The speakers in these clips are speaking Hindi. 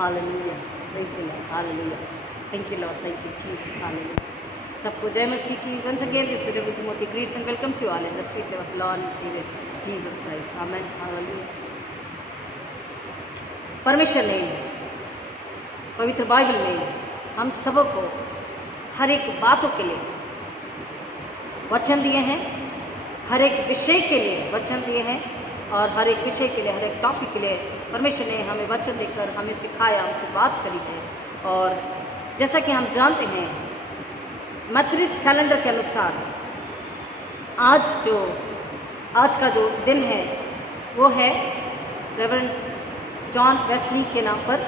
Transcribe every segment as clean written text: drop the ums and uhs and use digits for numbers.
Hallelujah, praise the Lord, hallelujah. Thank you Lord, thank you Jesus, hallelujah. सबको जय मसीह की। Once again this is reverend Timothy greets and welcomes you all in the sweet name of Lord and saviour Jesus Christ, amen, hallelujah. परमेश्वर ने पवित्र बाइबल में हम सबको हर एक बातों के लिए वचन दिए हैं, हर एक विषय के लिए वचन दिए हैं और हर एक विषय के लिए, हर एक टॉपिक के लिए परमेश्वर ने हमें वचन देकर हमें सिखाया, हमसे बात करी है। और जैसा कि हम जानते हैं मैथरिस्ट कैलेंडर के अनुसार आज का जो दिन है वो है रेवरेंड जॉन वेस्ली के नाम पर,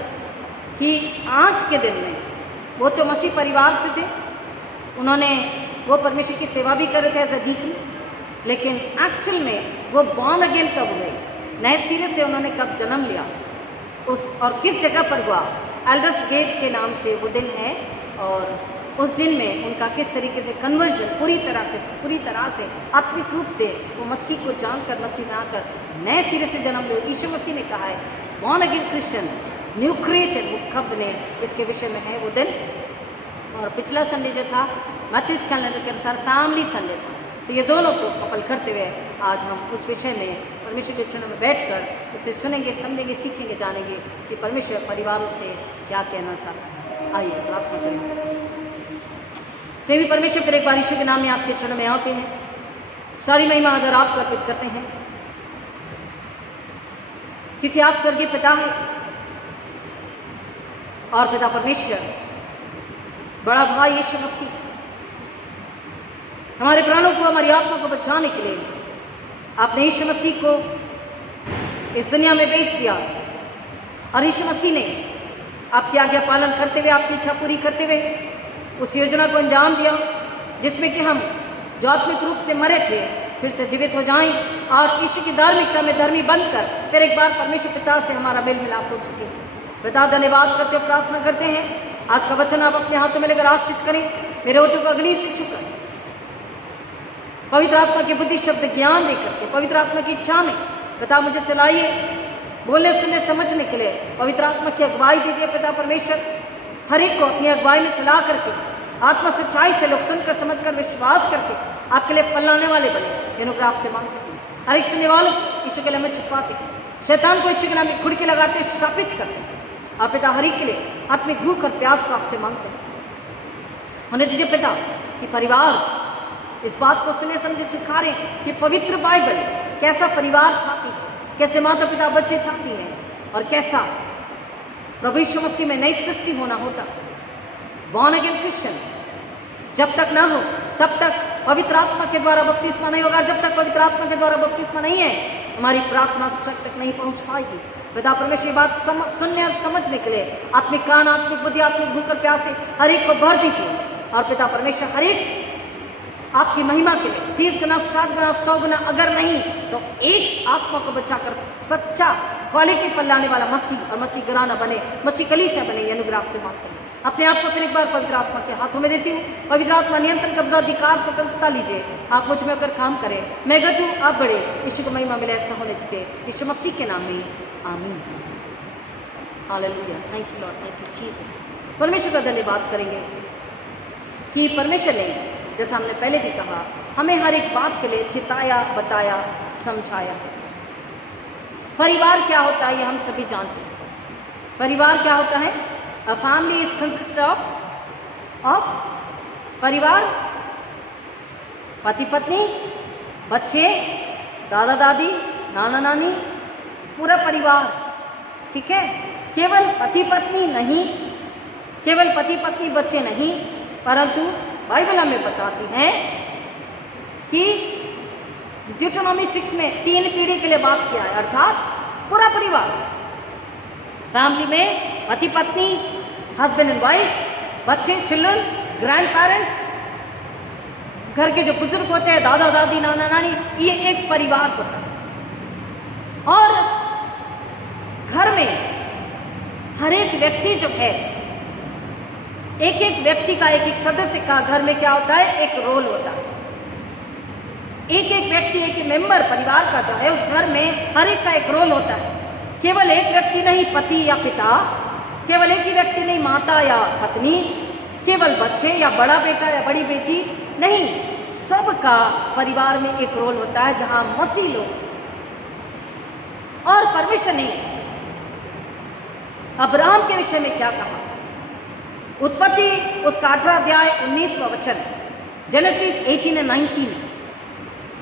कि आज के दिन में वो तो मसीह परिवार से थे, उन्होंने वो परमेश्वर की सेवा भी कर रहे थे एज अ डीकन, लेकिन एक्चुअल में वो बॉर्न अगेन कब हुए, नए सिरे से उन्होंने कब जन्म लिया, उस और किस जगह पर हुआ, एल्डर्स गेट के नाम से वो दिन है। और उस दिन में उनका किस तरीके से कन्वर्जन पूरी तरह से आत्मिक रूप से वो मसीह को जानकर, मसीह में आकर नए सिरे से जन्म लिया। यीशु मसीह ने कहा है born again Christian, new creation, वो कब ने इसके विषय में है वो दिन। और पिछला संडे जो था मैथरिस्ट कैलेंडर के अनुसार फैमिली संडे था, तो ये दोनों को कपल करते हुए आज हम उस विषय में परमेश्वर के चरणों में बैठकर उसे सुनेंगे, समझेंगे, सीखेंगे, जानेंगे कि परमेश्वर परिवारों से क्या कहना चाहता है। आइए प्रार्थना करें। प्रेमी परमेश्वर, फिर एक बार यीशु के नाम में आपके चरणों में आते हैं, सारी महिमा आदर आपको अर्पित करते हैं, क्योंकि आप स्वर्गीय पिता है और पिता परमेश्वर, बड़ा भाई यीशु मसीह हमारे प्राणों को, हमारी आत्मा को बचाने के लिए आपने यीशु मसीह को इस दुनिया में भेज दिया। और यीशु मसीह ने आपकी आज्ञा पालन करते हुए, आपकी इच्छा पूरी करते हुए उस योजना को अंजाम दिया जिसमें कि हम जो आत्मिक रूप से मरे थे फिर से जीवित हो जाएं और यीशु की धार्मिकता में धर्मी बनकर फिर एक बार परमेश्वर पिता से हमारा मेल मिलाप हो सके। पिता धन्यवाद करते हुए प्रार्थना करते हैं, आज का वचन आप अपने हाथों में लेकर आशीष करें, मेरे ओठों को अग्नि से छूकर पवित्र आत्मा की बुद्धि, शब्द, ज्ञान देकर के पवित्र आत्मा की इच्छा में पिता मुझे चलाइए, बोलने, सुनने, समझने के लिए पवित्र आत्मा की अगुवाई दीजिए। पिता परमेश्वर, हर एक को अपनी अगुवाई में चला करके आत्मा सच्चाई से लोग सुनकर, समझकर, विश्वास करके आपके लिए फल लाने वाले बने, अनुग्रह आपसे मांगते हैं। हर एक सुनने वालों को यीशु के नाम में छुपाते हैं, शैतान को यीशु के नाम में खुड़की लगाते, शापित करते हैं। और पिता हर एक के लिए आत्मिक भूख और प्यास को आपसे मांगते हैं। उन्हें दीजिए पिता कि परिवार इस बात को सुने, समझे, स्वीकारें कि पवित्र बाइबल कैसा परिवार चाहती है, कैसे माता पिता बच्चे चाहती हैं और कैसा प्रभु यीशु मसीह में नई सृष्टि होना होता। बॉर्न अगेन क्रिश्चियन जब तक ना हो तब तक पवित्र आत्मा के द्वारा बपतिस्मा नहीं होगा। जब तक पवित्र आत्मा के द्वारा बपतिस्मा नहीं है, हमारी प्रार्थना सच तक नहीं पहुंच पाएगी। पिता परमेश्वर ये बात सुनने और समझने के लिए आत्मिक कान, आत्मिक बुद्धि, आत्मिक भूख और प्यासे हर एक को भर दीजिए। और पिता परमेश्वर हर एक आपकी महिमा के लिए 30 गुना, 60 गुना, 100 गुना अगर नहीं तो एक आत्मा को बचाकर सच्चा क्वालिटी फल लाने वाला मसीह और मसीह घराना बने, मसीह कलीसिया बने, ये अनुग्रह आपसे मांगते हैं। अपने आप को फिर एक बार पवित्र आत्मा के हाथों में देती हूँ। पवित्र आत्मा नियंत्रण, कब्जा, अधिकार, स्वतंत्रता लीजिए। आप मुझ में होकर काम करें, मैं गत हूँ, आप बढ़े, यीशु को महिमा मिले, ऐसा होने दीजिए यीशु मसीह के नाम में, आमीन। Hallelujah, thank you Lord, thank you Jesus. परमेश्वर का धन्यवाद करेंगे कि परमेश्वर ने, जैसा हमने पहले भी कहा, हमें हर एक बात के लिए चिताया, बताया, समझाया। परिवार क्या होता है ये हम सभी जानते हैं। परिवार क्या होता है? A family is consist of परिवार, पति पत्नी, बच्चे, दादा दादी, नाना नानी, पूरा परिवार, ठीक है। केवल पति पत्नी नहीं, केवल पति पत्नी बच्चे नहीं, परंतु बाइबल हमें बताती है कि ड्यूटेरोनॉमी 6 में 3 पीढ़ी के लिए बात किया है, अर्थात पूरा परिवार। फैमिली में पति पत्नी, हस्बैंड एंड वाइफ, बच्चे, चिल्ड्रन, ग्रैंड पेरेंट्स, घर के जो बुजुर्ग होते हैं, दादा दादी, नाना नानी, ये एक परिवार होता है। और घर में हर एक व्यक्ति जो है, एक एक व्यक्ति का, एक एक सदस्य का घर में क्या होता है? एक रोल होता है। एक एक व्यक्ति, एक एक मेंबर परिवार का जो है, उस घर में हर एक का एक रोल होता है। केवल एक व्यक्ति नहीं, पति या पिता, केवल एक ही व्यक्ति नहीं, माता या पत्नी, केवल बच्चे या बड़ा बेटा या बड़ी बेटी नहीं, सबका परिवार में एक रोल होता है जहां मसीह लोग। और परमेश्वर ने अब्राहम के विषय में क्या कहा? उत्पत्ति उसका 18 अध्याय 19वां वचन, जेनेसिस 18 और 19।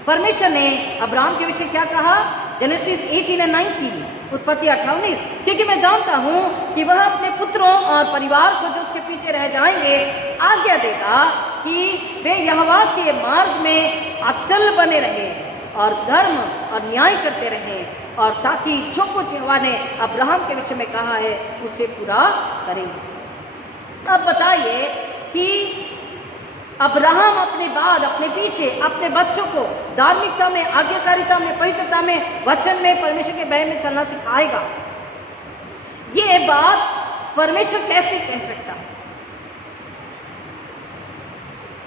परमेश्वर ने अब्राहम के विषय क्या कहा? जेनेसिस 18 और 19, उत्पत्ति 18-19। क्योंकि मैं जानता हूं कि वह अपने पुत्रों और परिवार को जो उसके पीछे रह जाएंगे आज्ञा देगा कि वे यहोवा के मार्ग में अटल बने रहे और धर्म और न्याय करते रहे, और ताकि जो कुछ यहोवा ने अब्राहम के विषय में कहा है उसे पूरा करें। अब बताइए कि अब्राहम अपने बाद, अपने पीछे अपने बच्चों को धार्मिकता में, आज्ञाकारिता में, पवित्रता में, वचन में, परमेश्वर के भय में चलना सिखाएगा। ये बात परमेश्वर कैसे कह सकता है?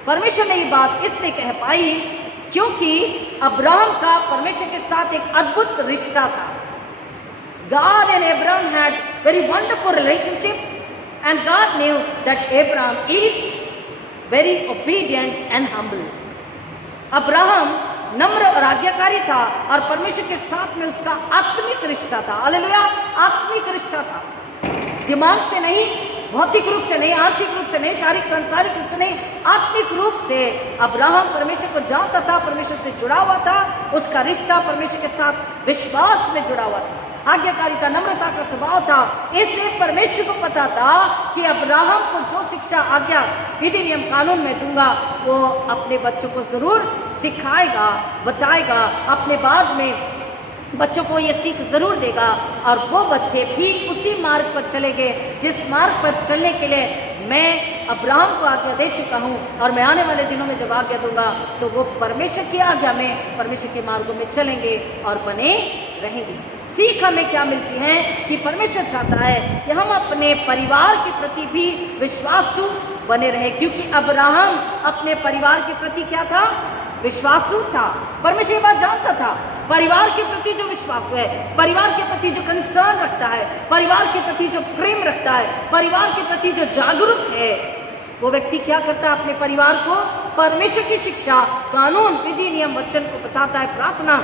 परमेश्वर ने ये बात इसलिए कह पाई क्योंकि अब्राहम का परमेश्वर के साथ एक अद्भुत रिश्ता था। God and Abraham had very wonderful relationship, and God knew that Abraham is very obedient and humble. Abraham नम्र और आज्ञाकारी था और परमेश्वर के साथ में उसका आत्मिक रिश्ता था। हालेलुया! आत्मिक रिश्ता था, दिमाग से नहीं, भौतिक रूप से नहीं, आर्थिक रूप से नहीं, शारीरिक सांसारिक रूप से नहीं, आत्मिक रूप से अब्राहम परमेश्वर को जानता था, परमेश्वर से जुड़ा हुआ था। उसका रिश्ता परमेश्वर के साथ विश्वास में जुड़ा हुआ था, आज्ञाकारिता, नम्रता का स्वभाव था। इसलिए परमेश्वर को पता था कि अब्राहम को जो शिक्षा, आज्ञा, विधि, नियम, कानून में दूंगा वो अपने बच्चों को जरूर सिखाएगा, बताएगा, अपने बाद में बच्चों को ये सीख जरूर देगा, और वो बच्चे भी उसी मार्ग पर चलेंगे जिस मार्ग पर चलने के लिए मैं अब्राहम को आज्ञा दे चुका हूँ, और मैं आने वाले दिनों में जब आज्ञा दूंगा तो वो परमेश्वर की आज्ञा में, परमेश्वर के मार्गों में चलेंगे और बने रहेंगे। सीख हमें क्या मिलती है कि परमेश्वर चाहता है कि हम अपने परिवार के प्रति भी विश्वासु बने रहे, क्योंकि अब्राहम अपने परिवार के प्रति क्या था? विश्वासु था। परमेश्वर ये बात जानता था, परिवार के प्रति जो विश्वास है, परिवार के प्रति जो कंसर्न रखता है, परिवार के प्रति जो प्रेम रखता है, परिवार के प्रति जो जागरूक है, वो व्यक्ति क्या करता है? अपने परिवार को परमेश्वर की शिक्षा, कानून, विधि, नियम, वचन को बताता है, प्रार्थना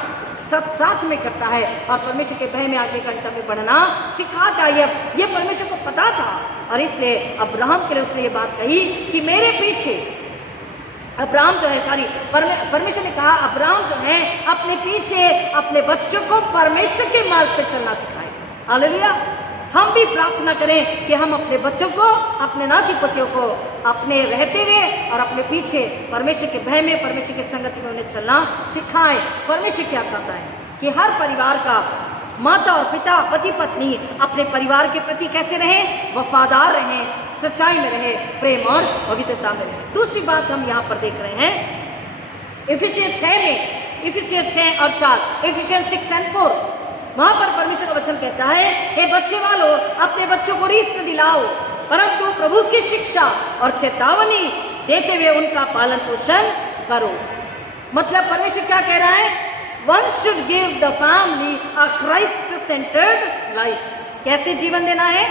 साथ में करता है और परमेश्वर के भय में, आज्ञाकारिता में बढ़ना सिखाता है। ये परमेश्वर को पता था, और इसलिए अब्राहम के लिए उसने ये बात कही कि मेरे पीछे अब्राहम जो है, परमेश्वर ने कहा अब्राहम जो है अपने पीछे अपने बच्चों को परमेश्वर के मार्ग पर चलना सिखाए। हालेलुया! हम भी प्रार्थना करें कि हम अपने बच्चों को, अपने नाती पोतियों को अपने रहते हुए और अपने पीछे परमेश्वर के भय में, परमेश्वर की संगति में उन्हें चलना सिखाएं। परमेश्वर क्या चाहता है कि हर परिवार का माता और पिता, पति पत्नी अपने परिवार के प्रति कैसे रहें? वफादार रहें, सच्चाई में रहें, प्रेम और पवित्रता में रहें। दूसरी बात हम यहाँ पर देख रहे हैं इफिसियंस 6 में, इफिसियंस 6 और 4, इफिसियंस 6 और 4, वहां पर परमेश्वर का वचन कहता है, हे बच्चे वालों, अपने बच्चों को रीस न दिलाओ, परंतु प्रभु की शिक्षा और चेतावनी देते हुए उनका पालन पोषण करो। मतलब परमेश्वर क्या कह रहा है? One should give the family a Christ-centered life. कैसे जीवन देना है?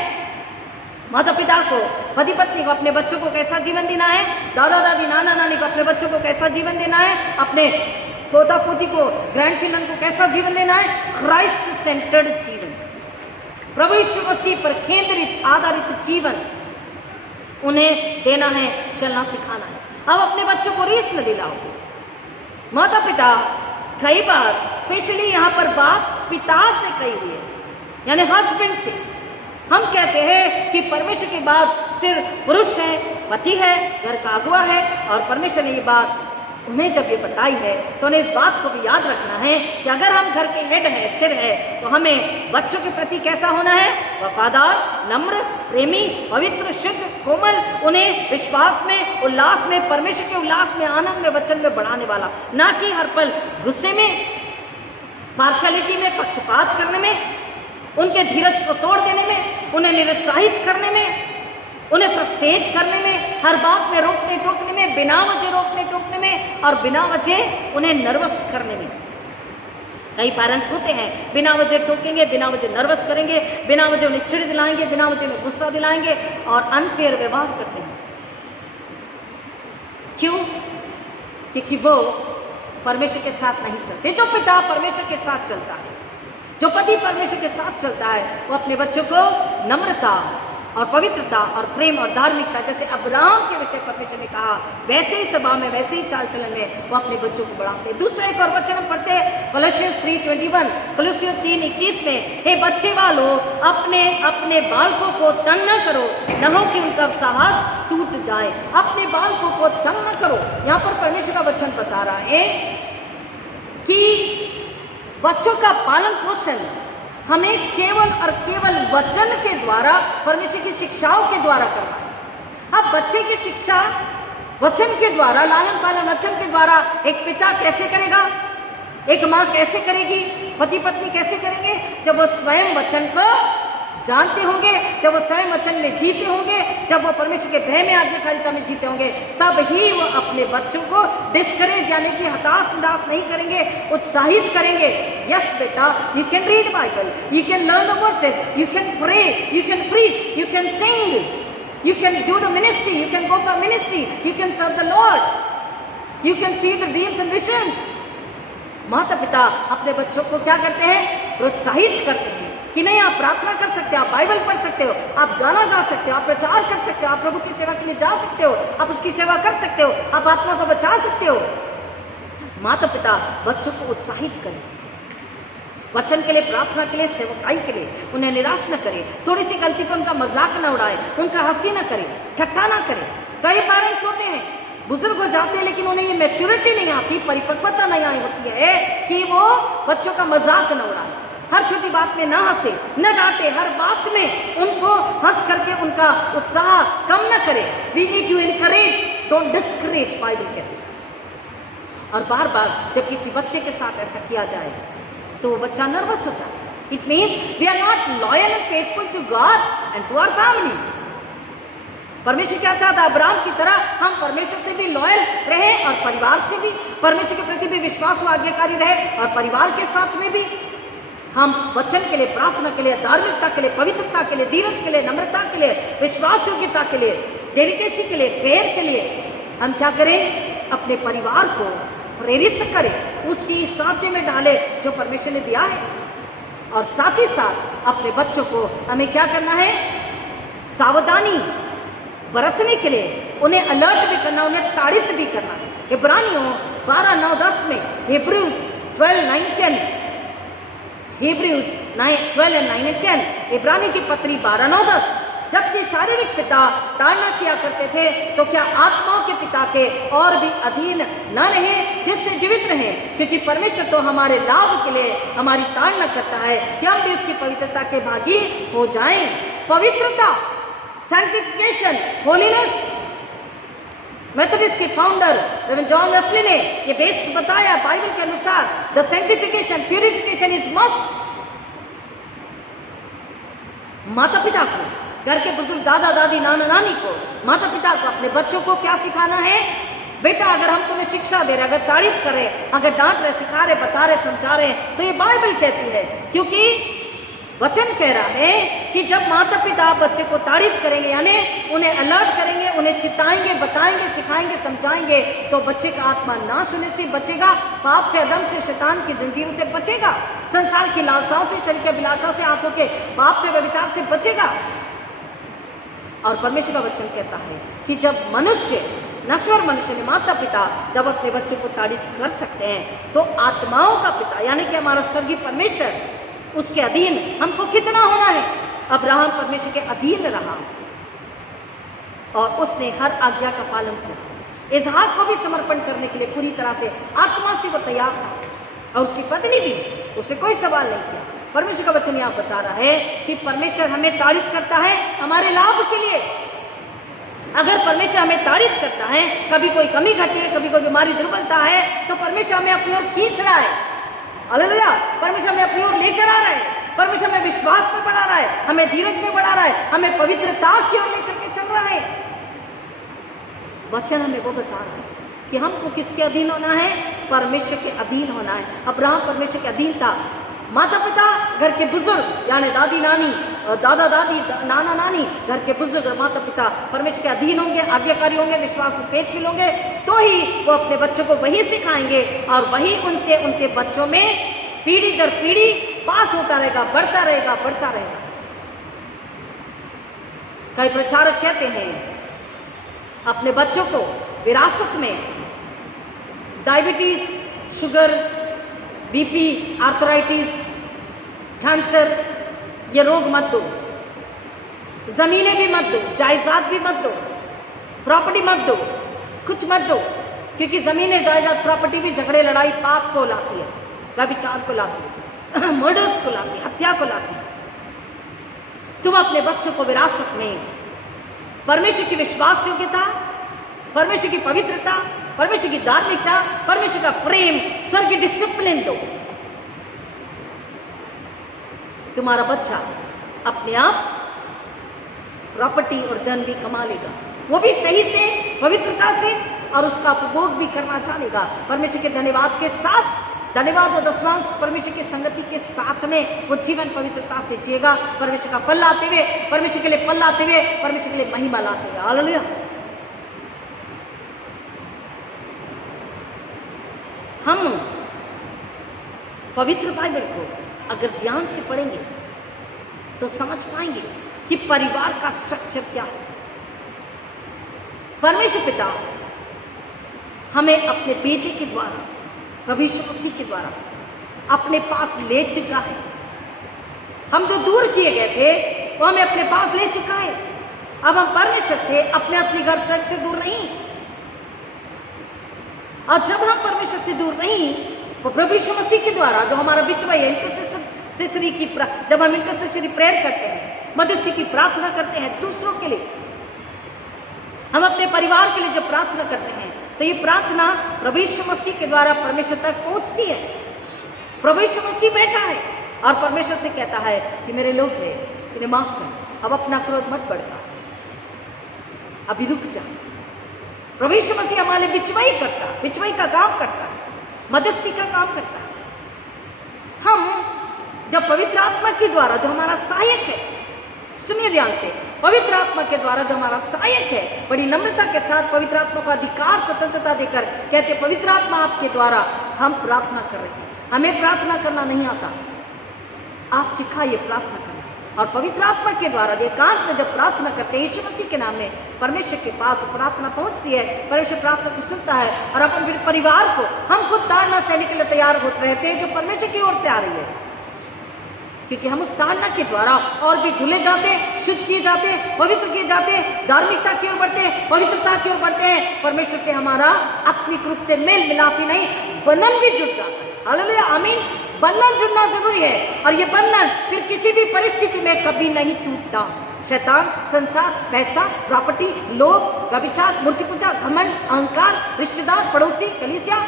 माता पिता को, पति पत्नी को, अपने बच्चों को कैसा जीवन देना है? दादा दादी, नाना नानी को अपने बच्चों को कैसा जीवन देना है? अपने पोता पोती को, ग्रैंड चिल्ड्रन को कैसा जीवन देना है? क्राइस्ट सेंटर्ड जीवन, प्रभु यीशु मसीह पर केंद्रित, आधारित जीवन उन्हें देना है, चलना सिखाना है। अब अपने बच्चों को रीस न दिलाओ। माता पिता कई बार, स्पेशली यहाँ पर बात पिता से कही हुई है, यानी हस्बैंड से। हम कहते हैं कि परमेश्वर के बाद सिर्फ पुरुष है, पति है, घर का अगुवा है, और परमेश्वर ने ये बात उन्हें जब ये बताई है तो उन्हें इस बात को भी याद रखना है कि अगर हम घर के हेड है, सिर है, तो हमें बच्चों के प्रति कैसा होना है? वफादार, नम्र, प्रेमी, पवित्र, शुद्ध, कोमल, उन्हें विश्वास में, उल्लास में, परमेश्वर के उल्लास में, आनंद में, वचन में बढ़ाने वाला, ना कि हर पल गुस्से में, पार्शलिटी में, पक्षपात करने में, उनके धीरज को तोड़ देने में, उन्हें निरुत्साहित करने में, उन्हें फ्रस्ट्रेट करने में, हर बात में रोकने टोकने में, बिना वजह रोकने टोकने में, और बिना वजह उन्हें नर्वस करने में। कई पेरेंट्स होते हैं बिना वजह टोकेंगे, बिना वजह नर्वस करेंगे, बिना वजह उन्हें चिढ़ दिलाएंगे, बिना वजह में गुस्सा दिलाएंगे और अनफेयर व्यवहार करते हैं। क्यों? क्योंकि वो परमेश्वर के साथ नहीं चलते। जो पिता परमेश्वर के साथ चलता है, जो पति परमेश्वर के साथ चलता है, वो अपने बच्चों को नम्रता और पवित्रता और प्रेम और धार्मिकता, जैसे अब्राहम के विषय परमेश्वर ने कहा, वैसे ही स्वभाव में, वैसे ही चाल चलन में वो अपने बच्चों को बढ़ाते हैं। दूसरा एक और वचन हम पढ़ते हैं कोलोसियंस 3:21, कोलोसियों 3:21 में, हे बच्चे वालों अपने अपने बालकों को तंग न करो, न हो कि उनका साहस टूट जाए। अपने बालकों को तंग न करो। यहाँ पर परमेश्वर का वचन बता रहा है कि बच्चों का पालन पोषण हमें केवल और केवल वचन के द्वारा, परमेश्वर की शिक्षाओं के द्वारा करना है। अब बच्चे की शिक्षा वचन के द्वारा, लालन पालन वचन के द्वारा एक पिता कैसे करेगा, एक माँ कैसे करेगी, पति पत्नी कैसे करेंगे? जब वो स्वयं वचन को जानते होंगे, जब वो स्वयं वचन में जीते होंगे, जब वो परमेश्वर के भय में, आज्ञाकारिता में जीते होंगे, तब ही वो अपने बच्चों को डिस्करेज यानी कि हताश निराश नहीं करेंगे, उत्साहित करेंगे। यस बेटा, you can read Bible, you can learn the verses, you can pray, you can preach, you can sing, you can do the ministry, you can go for ministry, you can serve the Lord, you can see the dreams and visions। माता पिता अपने बच्चों को क्या करते हैं? प्रोत्साहित करते हैं कि नहीं, आप प्रार्थना कर सकते हो, आप बाइबल पढ़ सकते हो, आप गाना गा सकते हो, आप प्रचार कर सकते हो, आप प्रभु की सेवा के लिए जा सकते हो, आप उसकी सेवा कर सकते हो, आप आत्मा को बचा सकते हो। माता पिता बच्चों को उत्साहित करें, वचन के लिए, प्रार्थना के लिए, सेवकाई के लिए। उन्हें निराश न करे, थोड़ी सी गलती पर उनका मजाक न उड़ाए, उनका हंसी न करे, ठट्ठा न करे। कई पेरेंट्स होते हैं, बुजुर्ग हो जाते हैं, लेकिन उन्हें ये मैच्योरिटी नहीं आती, परिपक्वता नहीं आई होती है कि वो बच्चों का मजाक न उड़ाए, हर छोटी बात में ना हंसे, न डांटे, हर बात में उनको हंस करके उनका उत्साह कम न करे। We need to encourage, don't discourage, Bible कहती है। और बार बार जब किसी बच्चे के साथ ऐसा किया जाए तो वो बच्चा नर्वस हो जाता है। It means we are not loyal and faithful to God and to our family. परमेश्वर क्या चाहता है? अब्राहम की तरह हम परमेश्वर से भी लॉयल रहे और परिवार से भी, परमेश्वर के प्रति भी विश्वास व आज्ञाकारी रहे और परिवार के साथ में भी हम वचन के लिए, प्रार्थना के लिए, धार्मिकता के लिए, पवित्रता के लिए, धीरज के लिए, नम्रता के लिए, विश्वास योग्यता के लिए, डेलिकेसी के लिए, केयर के लिए हम क्या करें? अपने परिवार को प्रेरित करें, उसी सांचे में डाले जो परमेश्वर ने दिया है। और साथ ही साथ अपने बच्चों को हमें क्या करना है? सावधानी बरतने के लिए उन्हें अलर्ट भी करना, उन्हें ताड़ित भी करना है। इब्रानियों 12:9-10 में, हिब्रूज 12:9-10, हिब्रूज 12:9-10, इब्रानी की पत्री 12:9-10। जबकि शारीरिक पिता ताड़ना किया करते थे, तो क्या आत्माओं के पिता के और भी अधीन न रहे, जिससे जीवित रहे? क्योंकि परमेश्वर तो हमारे लाभ के लिए हमारी ताड़ना करता है कि हम भी उसकी पवित्रता के भागी हो जाएं। पवित्रता, सैंक्टिफिकेशन, होलीनेस। मेथोडिस्ट के फाउंडर रेवरेंड जॉन वेस्ली ने ये बेस बताया बाइबल के अनुसार, the sanctification, purification is must. माता पिता को, घर के बुजुर्ग, दादा दादी, नाना नानी को, माता पिता को अपने बच्चों को क्या सिखाना है? बेटा, अगर हम तुम्हें शिक्षा दे रहे, अगर तारीफ कर रहे, अगर डांट रहे, सिखा रहे, बता रहे, समझा रहे, तो ये बाइबल कहती है। क्योंकि वचन कह रहा है कि जब माता पिता बच्चे को तारीफ करेंगे, यानी उन्हें अलर्ट करेंगे, उन्हें चिताएंगे, बताएंगे, सिखाएंगे, समझाएंगे, तो बच्चे का आत्मा नाश होने से बचेगा, पाप से, अधर्म से, शैतान की जंजीरों से बचेगा, संसार की लालसाओं से, शरीर के अभिलाषाओं से, आंखों के पाप से, व्यभिचार से बचेगा। और परमेश्वर का वचन कहता है कि जब मनुष्य, नश्वर मनुष्य ने, माता पिता जब अपने बच्चे को तारीफ कर सकते हैं, तो आत्माओं का पिता यानी कि हमारा स्वर्गीय परमेश्वर, उसके अधीन हमको कितना होना है? अब्राहम परमेश्वर के अधीन रहा और उसने हर आज्ञा का पालन किया। इसहाक को भी समर्पण करने के लिए पूरी तरह से आत्मा से वो तैयार था, और उसकी पत्नी भी, उसने कोई सवाल नहीं किया। परमेश्वर का वचन यहाँ बता रहा है कि परमेश्वर हमें तारीफ करता है हमारे लाभ के लिए। अगर परमेश्वर हमें तारीफ करता है, कभी कोई कमी घटी है, कभी कोई बीमारी, दुर्बलता है, तो परमेश्वर हमें अपनी ओर खींच रहा है। हालेलुया! परमेश्वर हमें अपनी ओर लेकर आ रहा है, परमेश्वर हमें विश्वास में बढ़ा रहा है, हमें धीरज में बढ़ा रहा है, हमें पवित्रता की ओर लेकर के चल रहा है। वचन हमें वो बता रहा है कि हमको किसके अधीन होना है? परमेश्वर के अधीन होना है। अब्राहम परमेश्वर के अधीन था। माता पिता, घर के बुजुर्ग यानी दादी नानी, दादा दादी, नाना नानी, घर के बुजुर्ग और माता पिता परमेश्वर के अधीन होंगे, आज्ञाकारी होंगे, विश्वास फेथफुल होंगे, तो ही वो अपने बच्चों को वही सिखाएंगे और वही उनसे उनके बच्चों में पीढ़ी दर पीढ़ी पास होता रहेगा, बढ़ता रहेगा, बढ़ता रहेगा। कई प्रचारक कहते हैं अपने बच्चों को विरासत में diabetes, sugar, BP, arthritis, cancer, ये रोग मत दो, जमीनें भी मत दो, जायदाद भी मत दो, प्रॉपर्टी मत दो, कुछ मत दो, क्योंकि जमीनें, जायदाद, प्रॉपर्टी भी झगड़े, लड़ाई, पाप को लाती है, व्यभिचार को लाती है, मर्डर्स को लाती है, हत्या को लाती है। तुम अपने बच्चों को विरासत में परमेश्वर की विश्वास योग्यता, परमेश्वर की पवित्रता, परमेश्वर की धार्मिकता, परमेश्वर का प्रेम, स्वर्ग की डिसिप्लिन दो। तुम्हारा बच्चा अपने आप प्रॉपर्टी और धन भी कमा लेगा, वो भी सही से, पवित्रता से, और उसका उपभोग भी करना चाहेगा परमेश्वर के धन्यवाद के साथ। धन्यवाद और दशमांश परमेश्वर की संगति के साथ में वो जीवन पवित्रता से जिएगा, परमेश्वर का फल लाते हुए, परमेश्वर के लिए फल लाते हुए, परमेश्वर के लिए महिमा लाते हुए। हालेलुया। हम पवित्र बाइबल को अगर ध्यान से पढ़ेंगे तो समझ पाएंगे कि परिवार का स्ट्रक्चर क्या है। परमेश्वर पिता हमें अपने बेटे के द्वारा, प्रभु यीशु मसीह के द्वारा अपने पास ले चुका है। हम जो दूर किए गए थे वो हमें अपने पास ले चुका है। अब हम परमेश्वर से, अपने असली घर स्वर्ग से दूर नहीं। और जब हम परमेश्वर से दूर नहीं तो प्रभु यीशु मसीह के द्वारा जो हमारा बिचवा है, इंटरसेसरी की, जब हम इंटरसेसरी प्रेयर करते हैं, मध्यस्थी की प्रार्थना करते हैं दूसरों के लिए, हम अपने परिवार के लिए जब प्रार्थना करते हैं तो ये प्रार्थना प्रभु यीशु मसीह के द्वारा परमेश्वर तक पहुंचती है। प्रभु यीशु मसीह बैठा है और परमेश्वर से कहता है कि मेरे लोग हैं, इन्हें माफ कर, अब अपना क्रोध मत भड़का, अभी रुक जा। प्रभु यीशु मसीह हमारे बिचवाई करता, बिचवाई का काम करता, मध्यस्थी का काम करता। हम जब पवित्र आत्मा के द्वारा जो हमारा सहायक है, सुनिए ध्यान से, पवित्र आत्मा के द्वारा जो हमारा सहायक है, बड़ी नम्रता के साथ पवित्र आत्मा को अधिकार, स्वतंत्रता देकर कहते पवित्र आत्मा आपके द्वारा हम प्रार्थना कर रहे हैं। हमें प्रार्थना करना नहीं आता, आप सिखाइए प्रार्थना करना। और पवित्र आत्मा के द्वारा एकांत में जब प्रार्थना करते हैं यीशु मसीह के नाम में, परमेश्वर के पास प्रार्थना पहुंचती है, परमेश्वर प्रार्थना को सुनता है और अपन परिवार को हम खुद ताड़ना सहने के लिए तैयार होते रहते हैं जो परमेश्वर की ओर से आ रही है, क्योंकि हम उस ताड़ना के द्वारा और भी धुले जाते, शुद्ध किए जाते, पवित्र किए जाते, धार्मिकता की ओर बढ़ते हैं, पवित्रता की ओर बढ़ते हैं। परमेश्वर से हमारा आत्मिक रूप से मेल मिलाप ही नहीं, बंधन भी जुड़ जाता है। हालेलुया, आमीन। बंधन जुड़ना जरूरी है और ये बंधन फिर किसी भी परिस्थिति में कभी नहीं टूटता। शैतान, संसार, पैसा, प्रॉपर्टी, लोभ, व्यभिचार, मूर्ति पूजा, घमंड, अहंकार, रिश्तेदार, पड़ोसी, कलीसिया,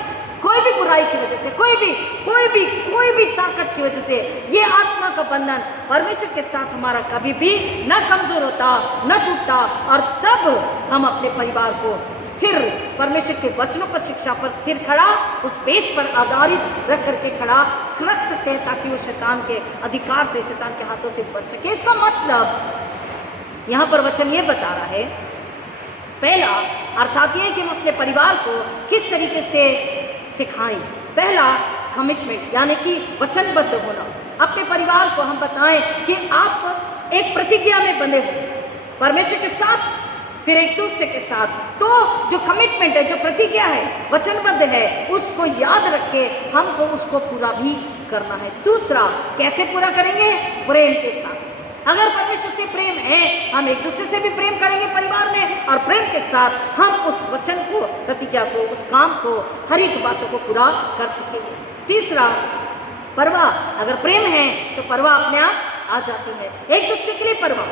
कोई भी बुराई की वजह से, कोई भी ताकत की वजह से ये आत्मा का बंधन परमेश्वर के साथ हमारा कभी भी न कमजोर होता, न टूटता। और तब हम अपने परिवार को स्थिर, परमेश्वर के वचनों पर, शिक्षा पर स्थिर खड़ा, उस बेस पर आधारित रख करके खड़ा रख सकते हैं, ताकि वो शैतान के अधिकार से, शैतान के हाथों से बच सके। इसका मतलब यहाँ पर वचन ये बता रहा है, पहला अर्थात ये कि हम अपने परिवार को किस तरीके से सिखाएं। पहला कमिटमेंट, यानी कि वचनबद्ध होना। अपने परिवार को हम बताएं कि आप एक प्रतिज्ञा में बंधे हो परमेश्वर के साथ, फिर एक दूसरे के साथ। तो जो कमिटमेंट है, जो प्रतिज्ञा है, वचनबद्ध है, उसको याद रख के हमको उसको पूरा भी करना है। दूसरा, कैसे पूरा करेंगे? प्रेम के साथ। अगर परमेश्वर से प्रेम है, हम एक दूसरे से भी प्रेम करेंगे परिवार में, और प्रेम के साथ हम उस वचन को, प्रतिज्ञा को, उस काम को, हर एक बातों को पूरा कर सकेंगे। तीसरा, परवाह। अगर प्रेम है तो परवाह अपने आप आ जाती है। एक दूसरे के लिए परवाह।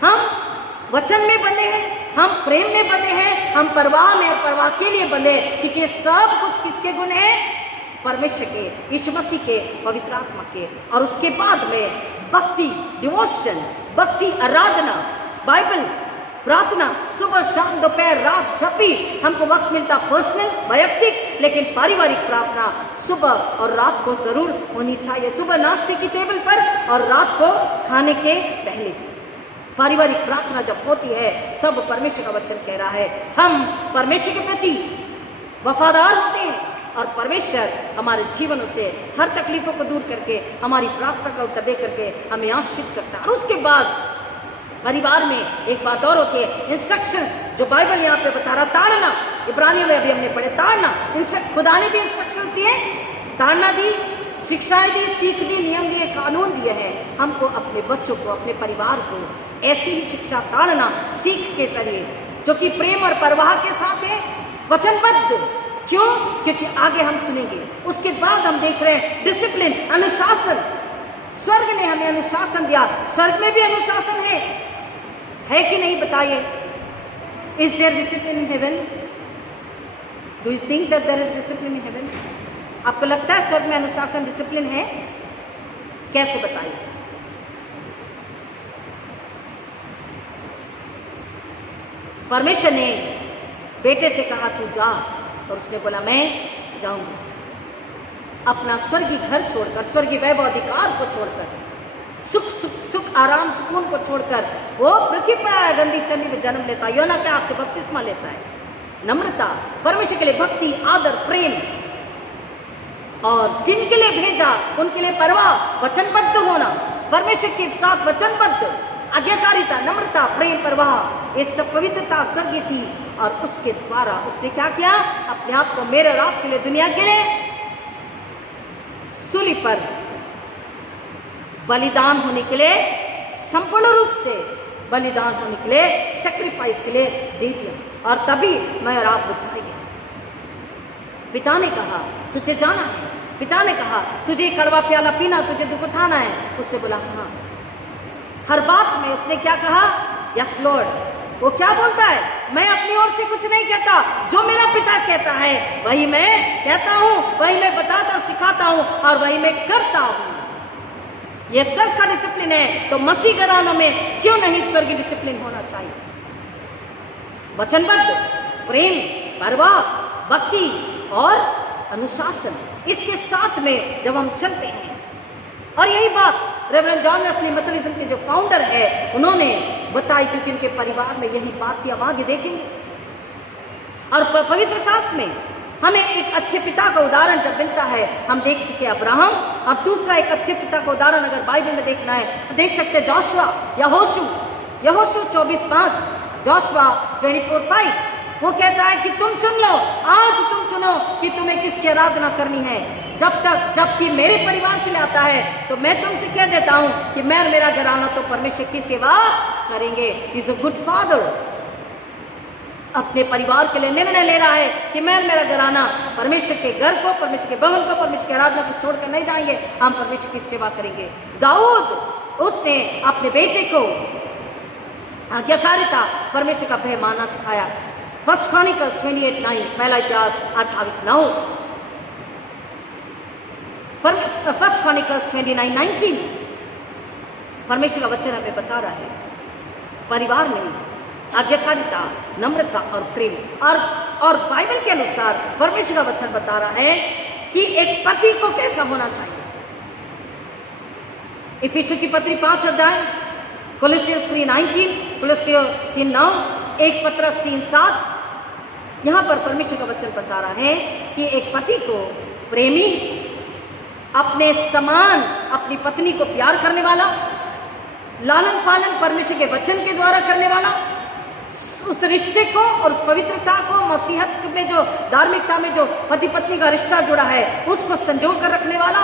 हम वचन में बंधे हैं, हम प्रेम में बंधे हैं, हम परवाह में, परवाह के लिए बंधे, क्योंकि ये सब कुछ किसके गुण है? परमेश्वर के, यीशु मसीह के, पवित्र आत्मा के। और उसके बाद में भक्ति, डिवोशन, भक्ति, आराधना, बाइबल, प्रार्थना सुबह शाम दोपहर रात जब भी हमको वक्त मिलता, पर्सनल वैयक्तिक, लेकिन पारिवारिक प्रार्थना सुबह और रात को जरूर होनी चाहिए। सुबह नाश्ते की टेबल पर और रात को खाने के पहले पारिवारिक प्रार्थना जब होती है, तब परमेश्वर का वचन कह रहा है हम परमेश्वर के प्रति वफादार होते हैं और परमेश्वर हमारे जीवनों से हर तकलीफों को दूर करके हमारी प्रार्थना का उत्तर दे करके हमें आशीषित करता है। और उसके बाद परिवार में एक बात और होती है, इंस्ट्रक्शंस जो बाइबल यहाँ पे बता रहा, ताड़ना। इब्रानियों में अभी हमने पढ़े ताड़ना, खुदा ने भी इंस्ट्रक्शंस दिए, ताड़ना दी, शिक्षाएं दी, सीख दी, नियम दिए, कानून दिए हैं। हमको अपने बच्चों को, अपने परिवार को ऐसी ही शिक्षा, ताड़ना, सीख के जरिए जो कि प्रेम और परवाह के साथ है, वचनबद्ध। क्यों? क्योंकि आगे हम सुनेंगे। उसके बाद हम देख रहे हैं डिसिप्लिन, अनुशासन। स्वर्ग ने हमें अनुशासन दिया, स्वर्ग में भी अनुशासन है कि नहीं बताइए? Is there discipline in heaven? Do you think that there is discipline in heaven? आपको लगता है स्वर्ग में अनुशासन, डिसिप्लिन है? कैसे बताइए? परमेश्वर ने बेटे से कहा तू जा, और उसने बोला मैं जाऊंगा। अपना स्वर्गीय घर छोड़कर, स्वर्गीय वैभव अधिकार को छोड़कर, सुख आराम सुकून को छोड़कर वो पृथ्वी पर गंदी चन्नी में जन्म लेता है। योना के हाथ से बपतिस्मा लेता है। नम्रता, परमेश्वर के लिए भक्ति, आदर, प्रेम, और जिनके लिए भेजा उनके लिए परवाह, वचनबद्ध होना, परमेश्वर के साथ वचनबद्ध, आज्ञाकारिता, नम्रता, प्रेम, परवाह, ये सब पवित्रता स्वर्गीय थी। और उसके द्वारा उसने क्या किया? अपने आप को मेरे और आपके लिए, दुनिया के लिए सूली पर बलिदान होने के लिए, संपूर्ण रूप से बलिदान होने के लिए, सैक्रिफाइस के लिए दे दिया। और तभी मैं और आप बचाए गए। पिता ने कहा तुझे जाना है, पिता ने कहा तुझे कड़वा प्याला पीना, तुझे दुख उठाना है। उसने बोला हाँ। हर बात में उसने क्या कहा? Yes Lord. वो क्या बोलता है? मैं अपनी ओर से कुछ नहीं कहता, जो मेरा पिता कहता है वही मैं कहता हूँ, वही मैं बताता और सिखाता हूँ, और वही मैं करता हूँ। ये स्वर्ग का डिसिप्लिन है, तो मसीह घरानों में क्यों नहीं स्वर्गीय डिसिप्लिन होना चाहिए? वचनबद्ध, प्रेम, परवाह, भक्ति और अनुशासन, इसके साथ में जब हम चलते हैं। और यही बात रेवरेंड जॉन वेस्ली मेथोडिज्म के जो फाउंडर है उन्होंने बताई, क्योंकि उनके परिवार में यही बात हम आगे देखेंगे। और पवित्र शास्त्र में हमें एक अच्छे पिता का उदाहरण जब मिलता है, हम देख सकते अब्राहम, और दूसरा एक अच्छे पिता का उदाहरण अगर बाइबल में देखना है तो देख सकते जोशुआ, यहोशू 24:5, जोशुआ 24:5। वो कहता है कि तुम चुन लो, आज तुम चुनो कि तुम्हें किसकी आराधना करनी है। जबकि मेरे परिवार के लिए आता है तो मैं तुमसे कह देता हूं कि मैं और मेरा घराना तो परमेश्वर की सेवा करेंगे। इज अ गुड फादर, अपने परिवार के लिए निर्णय ले रहा है कि मैं और मेरा घराना परमेश्वर के घर को, परमेश्वर के भवन को, परमेश्वर की आराधना को छोड़कर नहीं जाएंगे, हम परमेश्वर की सेवा करेंगे। दाऊद, उसने अपने बेटे को आज्ञाकारिता, परमेश्वर का भय मानना सिखाया। फर्स्ट क्रॉनिकल्स 28:9, पहला इतिहास 28:9। फर्स्ट क्रॉनिकल्स 29:19, परमेश्वर का वचन हमें बता रहा है परिवार में आज्ञाकारिता, नम्रता और प्रेम। और बाइबल के अनुसार परमेश्वर का वचन बता रहा है कि एक पति को कैसा होना चाहिए। इफिसियों की पत्री 5 अध्याय, कोलोसियंस 3:19, कोलोसियों 3:9, 1 पत्रस 3:7, यहाँ पर परमेश्वर का वचन बता रहा है कि एक पति को प्रेमी, अपने समान अपनी पत्नी को प्यार करने वाला, लालन पालन परमेश्वर के वचन के द्वारा करने वाला, उस रिश्ते को और उस पवित्रता को, मसीहत में जो धार्मिकता में जो पति पत्नी का रिश्ता जुड़ा है उसको संजो कर रखने वाला,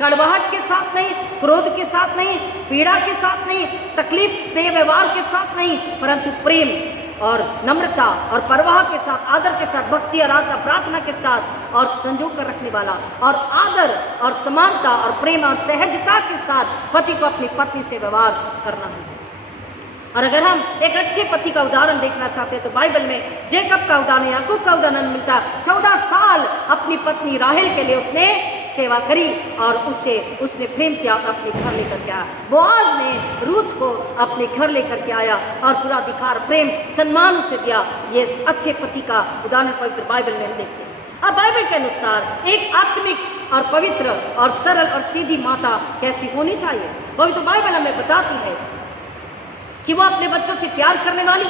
कड़वाहट के साथ नहीं, क्रोध के साथ नहीं, पीड़ा के साथ नहीं, तकलीफ बेव्यवहार के साथ नहीं, परंतु प्रेम और नम्रता और परवाह के साथ, आदर के साथ, भक्ति आराधना प्रार्थना के साथ और संजो कर रखने वाला, और आदर और समानता और प्रेम और सहजता के साथ पति को अपनी पत्नी से व्यवहार करना है। और अगर हम एक अच्छे पति का उदाहरण देखना चाहते हैं तो बाइबल में जेकब का उदाहरण, याकूब का उदाहरण मिलता है। 14 साल अपनी पत्नी राहेल के लिए उसने सेवा करी और उसने प्रेम किया और अपने घर लेकर के आया। बोआज ने रूथ को अपने घर लेकर के आया और पूरा अधिकार, प्रेम, सम्मान उसे दिया। ये अच्छे पति का उदाहरण पवित्र बाइबल में हम देखते हैं। अब बाइबल के अनुसार एक आत्मिक और पवित्र और सरल और सीधी माता कैसी होनी चाहिए? पवित्र बाइबल हमें बताती है कि वो अपने बच्चों से प्यार करने वाली,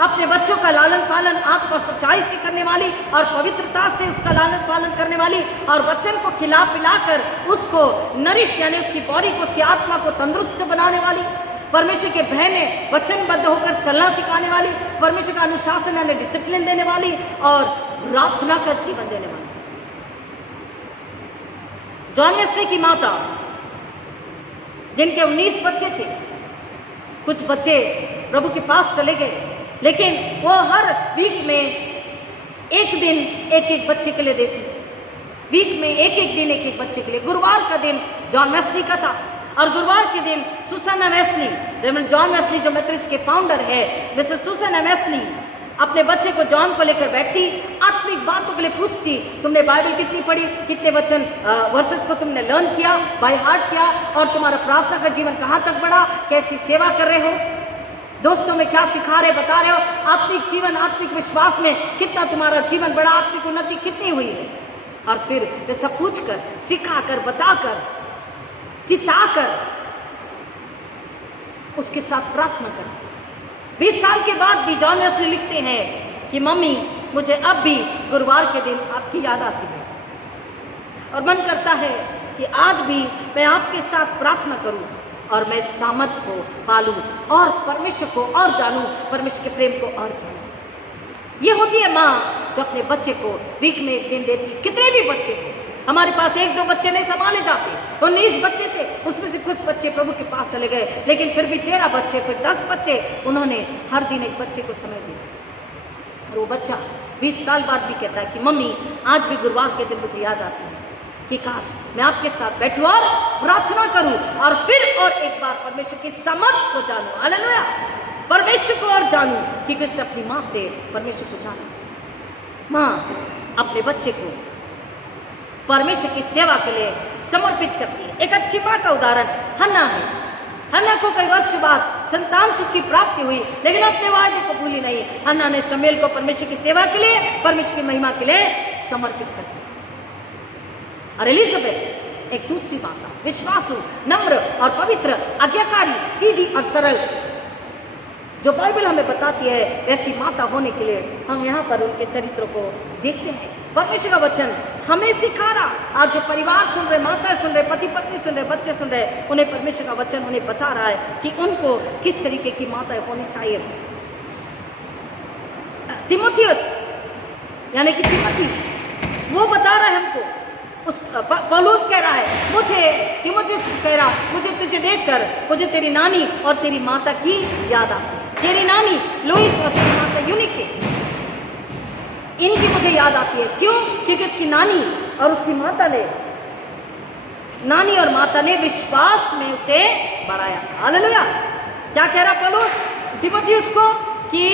अपने बच्चों का लालन पालन आत्मा और सच्चाई से करने वाली और पवित्रता से उसका लालन पालन करने वाली और वचन को खिला पिलाकर उसको नरिश यानी उसकी बॉडी को, उसकी आत्मा को तंदुरुस्त बनाने वाली, परमेश्वर के भय में वचनबद्ध होकर चलना सिखाने वाली, परमेश्वर का अनुशासन यानी डिसिप्लिन देने वाली और प्रार्थना का जीवन देने वाली। जॉन वेस्ली की माता, जिनके 19 बच्चे थे, कुछ बच्चे प्रभु के पास चले गए, लेकिन वो हर वीक में एक दिन एक एक बच्चे के लिए देती, वीक में एक एक दिन एक एक बच्चे के लिए। गुरुवार का दिन जॉन वेस्ली का था और गुरुवार के दिन Susanna Wesley, reverend John Wesley जो मेथोडिस्ट के फाउंडर है, मिसेस सुसन्ना वेस्ली अपने बच्चे को जॉन को लेकर बैठती, आत्मिक बातों के लिए पूछती, तुमने बाइबल कितनी पढ़ी, कितने वचन वर्सेस को तुमने लर्न किया, बाय हार्ट किया, और तुम्हारा प्रार्थना का जीवन कहाँ तक बढ़ा, कैसी सेवा कर रहे हो, दोस्तों में क्या सिखा रहे बता रहे हो, आत्मिक जीवन, आत्मिक विश्वास में कितना तुम्हारा जीवन बढ़ा, आत्मिक उन्नति कितनी हुई है। और फिर ये सब पूछकर, सिखाकर, बताकर, जिताकर उसके साथ प्रार्थना करती। 20 साल के बाद भी जॉन वेस्ली लिखते हैं कि मम्मी मुझे अब भी गुरुवार के दिन आपकी याद आती है और मन करता है कि आज भी मैं आपके साथ प्रार्थना करूं और मैं सामर्थ को पालूं और परमेश्वर को और जानूं, परमेश्वर के प्रेम को और जानूं। ये होती है माँ जो अपने बच्चे को वीक में एक दिन देती। कितने भी बच्चे को, हमारे पास 1-2 बच्चे नहीं संभाले जाते, 19 बच्चे थे, उसमें से कुछ बच्चे प्रभु के पास चले गए, लेकिन फिर भी 13 बच्चे, फिर 10 बच्चे, उन्होंने हर दिन एक बच्चे को समय दिया। और वो बच्चा 20 साल बाद भी कहता है कि मम्मी आज भी गुरुवार के दिन मुझे याद आती है कि काश मैं आपके साथ बैठूं और प्रार्थना करूं और फिर और एक बार परमेश्वर की समर्थ को जानूं। हालेलुया, परमेश्वर को और जानूं, क्योंकि उसने अपनी माँ से परमेश्वर को जाना। माँ अपने बच्चे को परमेश्वर की सेवा के लिए समर्पित करती है। एक अच्छी माँ का उदाहरण हन्ना है। हन्ना को कई वर्ष बाद संतान सुख की प्राप्ति हुई, लेकिन अपने वायदे को भूली नहीं। हन्ना ने शमूएल को परमेश्वर की सेवा के लिए, परमेश्वर की महिमा के लिए समर्पित कर दिया। और एलिजाबेथ एक दूसरी माता, विश्वासु, नम्र और पवित्र, आज्ञाकारी, सीधी और सरल, जो बाइबल हमें बताती है ऐसी माता होने के लिए हम यहाँ पर उनके चरित्रों को देखते हैं। परमेश्वर का वचन हमें सिखा रहा, आज जो परिवार सुन रहे, माता सुन रहे, पति पत्नी सुन रहे, बच्चे सुन रहे, उन्हें परमेश्वर का वचन उन्हें बता रहा है कि उनको किस तरीके की माता होनी चाहिए। तिमोथियस यानी कि तिमोथी, वो बता रहा है हमको, उस पौलुस कह रहा है, मुझे तिमोथियस कह रहा, मुझे तुझे देखकर मुझे तेरी नानी और तेरी माता की याद आती है। तेरी नानी लुईस और तेरी माता यूनिके, इनकी मुझे याद आती है। क्यों? क्योंकि उसकी नानी और उसकी माता ने, नानी और माता ने विश्वास में उसे बढ़ाया। हालेलुया। क्या कह रहा पौलुस तिमोथियस को कि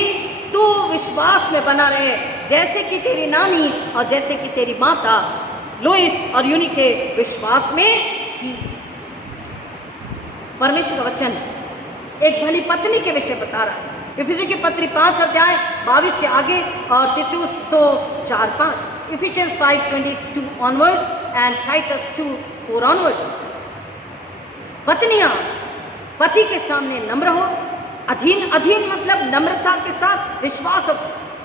तू विश्वास में बना रहे, जैसे कि तेरी नानी और जैसे कि तेरी माता लुईस और यूनिके विश्वास में थी। परमेश्वर का वचन एक भली पत्नी के विषय बता रहा है। इफिसियों की पत्री 5 अध्याय 22 से आगे और तीतुस 2:4-5, Ephesians 5:22 onwards and Titus 2:4 onwards. पत्नियां पति के सामने नम्र हो, अधीन मतलब नम्रता के साथ विश्वास हो।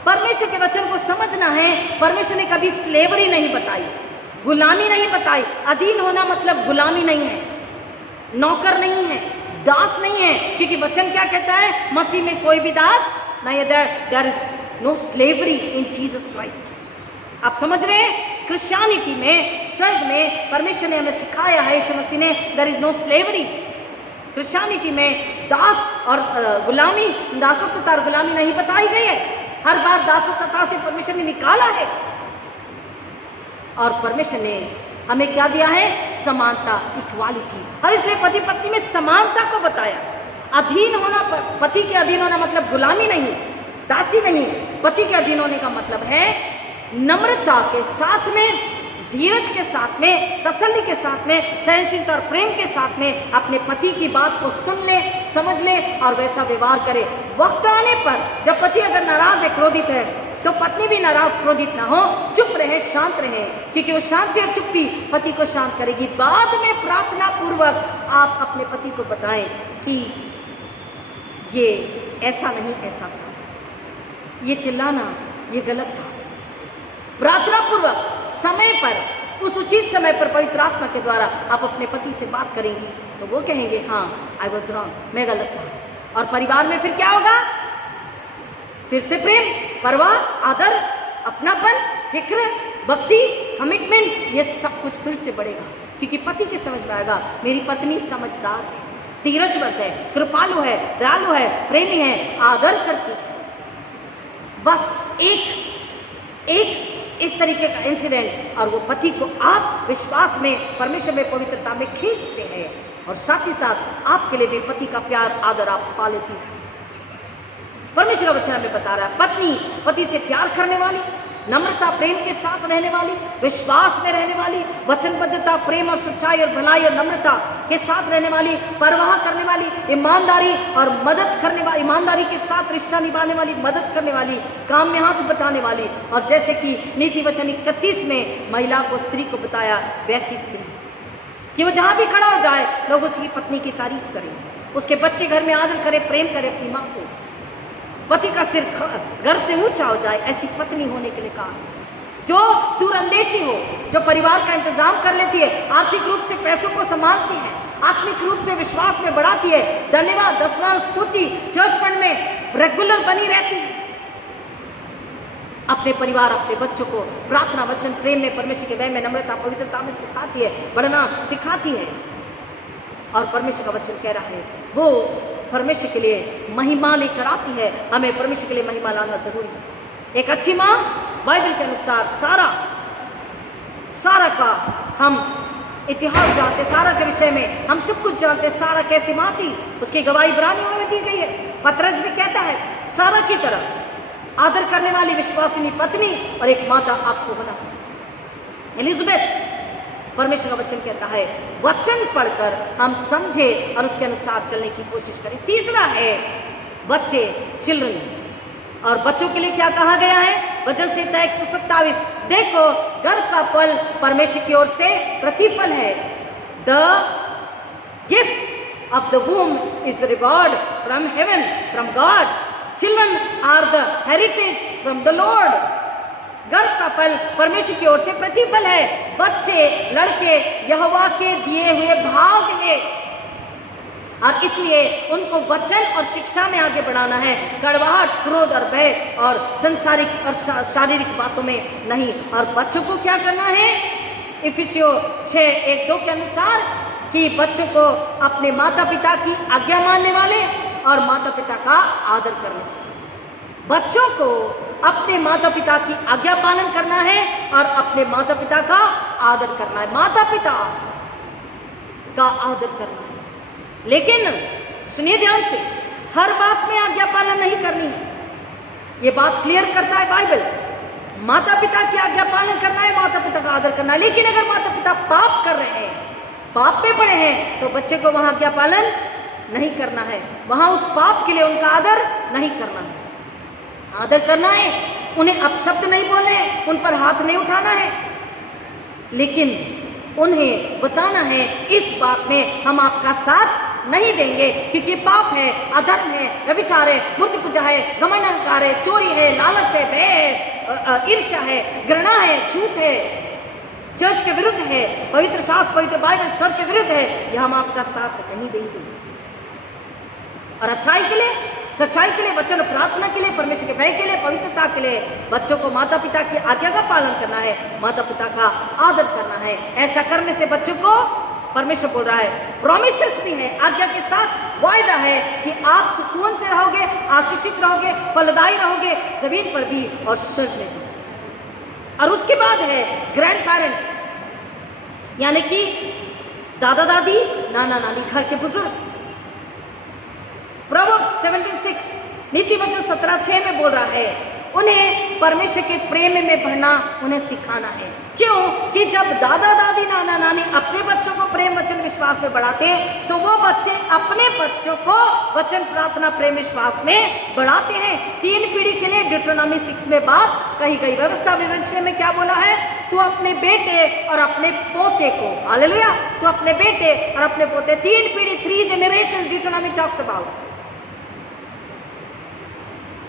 परमेश्वर के वचन को समझना है। परमेश्वर ने कभी स्लेवरी नहीं बताई, गुलामी नहीं बताई। अधीन होना मतलब गुलामी नहीं है, नौकर नहीं है, दास नहीं है, क्योंकि वचन क्या कहता है? मसीह में कोई भी दास नहीं है। There is no slavery in Jesus Christ. आप समझ रहे हैं? क्रिश्चियनिटी में, स्वर्ग में परमेश्वर ने हमें सिखाया है, यीशु मसीह ने, there is no slavery. Christianity में दास और गुलामी, दासत्वता और गुलामी नहीं बताई गई है। हर बार दासत्वता से परमेश्वर ने निकाला है और परमेश्वर ने हमें क्या दिया है? समानता, इक्वालिटी। और इसलिए पति पत्नी में समानता को बताया। अधीन होना, पति के अधीन होना मतलब गुलामी नहीं, दासी नहीं। पति के अधीन होने का मतलब है नम्रता के साथ में, धीरज के साथ में, तसल्ली के साथ में, सहनशीलता और प्रेम के साथ में अपने पति की बात को सुन ले, समझ ले और वैसा व्यवहार करे। वक्त आने पर जब पति अगर नाराज है, क्रोधित है, तो पत्नी भी नाराज क्रोधित ना हो, चुप रहे, शांत रहे, क्योंकि वो शांति और चुप्पी पति को शांत करेगी। बाद में प्रार्थना पूर्वक आप अपने पति को बताएं कि ये ऐसा नहीं, ऐसा था, ये चिल्लाना ये गलत था। प्रार्थना पूर्वक समय पर, उस उचित समय पर पवित्र आत्मा के द्वारा आप अपने पति से बात करेंगे तो वो कहेंगे हाँ आई वॉज रॉन्ग, मैं गलत था। और परिवार में फिर क्या होगा? फिर से प्रेम, परवाह, आदर, अपनापन, फिक्र, भक्ति, कमिटमेंट, ये सब कुछ फिर से बढ़ेगा, क्योंकि पति की समझ में आएगा मेरी पत्नी समझदार है, धीरजवंत है, कृपालु है, दयालु है, प्रेमी है, आदर करती है। बस एक इस तरीके का इंसिडेंट और वो पति को आप विश्वास में, परमेश्वर में, पवित्रता में खींचते हैं और साथ ही साथ आपके लिए भी पति का प्यार, आदर आप पा लेती हैं। परमेश्वर का वचन हमें बता रहा है पत्नी पति से प्यार करने वाली, नम्रता प्रेम के साथ रहने वाली, विश्वास में रहने वाली, वचनबद्धता, प्रेम और सच्चाई और भलाई और नम्रता के साथ रहने वाली, परवाह करने वाली, ईमानदारी और मदद करने वाली, ईमानदारी के साथ रिश्ता निभाने वाली, मदद करने वाली, काम में हाथ बटाने वाली। और जैसे कि नीति वचन 31 में महिला को, स्त्री को बताया, वैसी स्त्री कि वो जहाँ भी खड़ा हो जाए लोग उसकी पत्नी की तारीफ करें, उसके बच्चे घर में आदर करे, प्रेम करे अपनी माँ को, पति का सिर गर्व से ऊंचा हो जाए, ऐसी पत्नी होने के लिए कहा। जो दूरंदेशी हो, जो परिवार का इंतजाम कर लेती है, आर्थिक रूप से पैसों को संभालती है, आत्मिक रूप से विश्वास में बढ़ाती है, धन्यवाद, दशवां, स्तुति, चर्च फंड में रेगुलर बनी रहती है, अपने परिवार, अपने बच्चों को प्रार्थना, वचन, प्रेम में, परमेश्वर के भय में, नम्रता, पवित्रता में सिखाती है, बढ़ना सिखाती है। और परमेश्वर का वचन कह रहा है वो परमेश्वर के लिए महिमा लेकर आती है। हमें परमेश्वर के लिए महिमा लाना जरूरी है। एक अच्छी माँ, बाइबल के अनुसार सारा का हम इतिहास जानते, सारा के विषय में हम सब कुछ जानते। सारा कैसी माँ थी, उसकी गवाही इब्रानियों में दी गई है। पतरस भी कहता है सारा की तरह आदर करने वाली विश्वासिनी पत्नी और एक माता आपको होना। एलिजाबेथ, परमेश्वर का वचन कहता है वचन पढ़कर हम समझे और उसके अनुसार चलने की कोशिश करें। तीसरा है बच्चे, चिल्ड्रन, और बच्चों के लिए क्या कहा गया है? वचन संहिता 127, देखो गर्भ का फल परमेश्वर की ओर से प्रतिफल है। The gift of the womb is reward from heaven, from God. Children are the heritage from the Lord. गर्भ का फल परमेश्वर की ओर से प्रतिफल है। बच्चे, लड़के यहोवा के दिए हुए भाग हैं और इसलिए उनको वचन और शिक्षा में आगे बढ़ाना है, कड़वाहट, क्रोध और भय और संसारिक और शारीरिक बातों में नहीं। और बच्चों को क्या करना है? इफिसियों 6:1-2 के अनुसार कि बच्चों को अपने माता पिता की आज्ञा मानने वाले और माता पिता का आदर करने। बच्चों को अपने माता पिता की आज्ञा पालन करना है और अपने माता पिता का आदर करना है, माता पिता का आदर करना है। लेकिन सुनिए ध्यान से, हर बात में आज्ञा पालन नहीं करनी है, ये बात क्लियर करता है बाइबल। माता पिता की आज्ञा पालन करना है, माता पिता का आदर करना है। लेकिन अगर माता पिता पाप कर रहे हैं, पाप में पड़े हैं, तो बच्चे को वहां आज्ञा पालन नहीं करना है, वहां उस पाप के लिए उनका आदर नहीं करना है। आदर करना है, उन्हें अपशब्द नहीं बोलने हैं, उन पर हाथ नहीं उठाना है, लेकिन उन्हें बताना है इस बात में हम आपका साथ नहीं देंगे क्योंकि पाप है, अधर्म है, व्यभिचार है, मूर्ति पूजा है, घमंड अहंकार है, चोरी है, लालच है, भय है, ईर्ष्या है, घृणा है, झूठ है, चर्च के विरुद्ध है, पवित्र शास्त्र, पवित्र बाइबल सब के विरुद्ध है, यह हम आपका साथ नहीं देंगे। और अच्छाई के लिए, सच्चाई के लिए, वचन प्रार्थना के लिए, परमेश्वर के भय के लिए, पवित्रता के लिए बच्चों को माता पिता की आज्ञा का पालन करना है, माता पिता का आदर करना है। ऐसा करने से बच्चों को परमेश्वर बोल रहा है, प्रोमिसेस भी है, आज्ञा के साथ वायदा है कि आप सुकून से रहोगे, आशीषित रहोगे, फलदायी रहोगे, जमीन पर भी और स्वर्ग में भी। और उसके बाद है ग्रैंड पेरेंट्स, यानी कि दादा दादी, नाना नानी, घर के बुजुर्ग। प्रोवर्ब्स 17:6 नीति वचन 17:6 में बोल रहा है, उन्हें परमेश्वर के प्रेम में बढ़ना उन्हें सिखाना है। क्यों? कि जब दादा दादी नाना नानी अपने बच्चों को प्रेम वचन विश्वास में बढ़ाते हैं, तो वो बच्चे अपने बच्चों को वचन प्रार्थना प्रेम विश्वास में बढ़ाते हैं। 3 पीढ़ी के लिए डिट्रोनॉमी 6 में बात कही गई। व्यवस्था विवरण 6 में क्या बोला है? तू अपने बेटे और अपने पोते को, हालेलुया, तू अपने बेटे और अपने पोते, 3 पीढ़ी, 3 जनरेशन डिट्रोनॉमी टॉक्स अबाउट,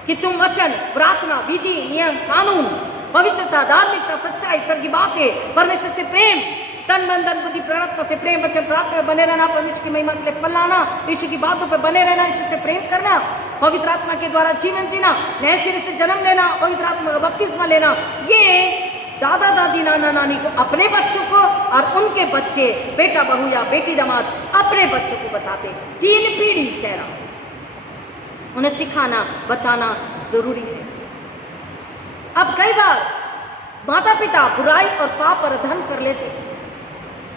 कि तुम वचन प्रार्थना विधि नियम कानून पवित्रता धार्मिकता सच्चाई ईश्वर की बातें परमेश्वर से प्रेम तन मन धन बुद्धि प्रार्थना से प्रेम वचन प्रार्थना में बने रहना, परमेश्वर की महिमा के लिए फल लाना, ईश्वर की बातों पर बने रहना, ईश्वर से प्रेम करना, पवित्र आत्मा के द्वारा जीवन जीना, नए सिरे से जन्म लेना, पवित्र आत्मा का बपतिस्मा लेना। ये दादा दादी नाना नानी को अपने बच्चों को और उनके बच्चे बेटा बहू या बेटी दामाद अपने बच्चों को बताते। 3 पीढ़ी कह रहा हूं, उन्हें सिखाना बताना जरूरी है। अब कई बार माता पिता बुराई और पाप पर अधन कर लेते,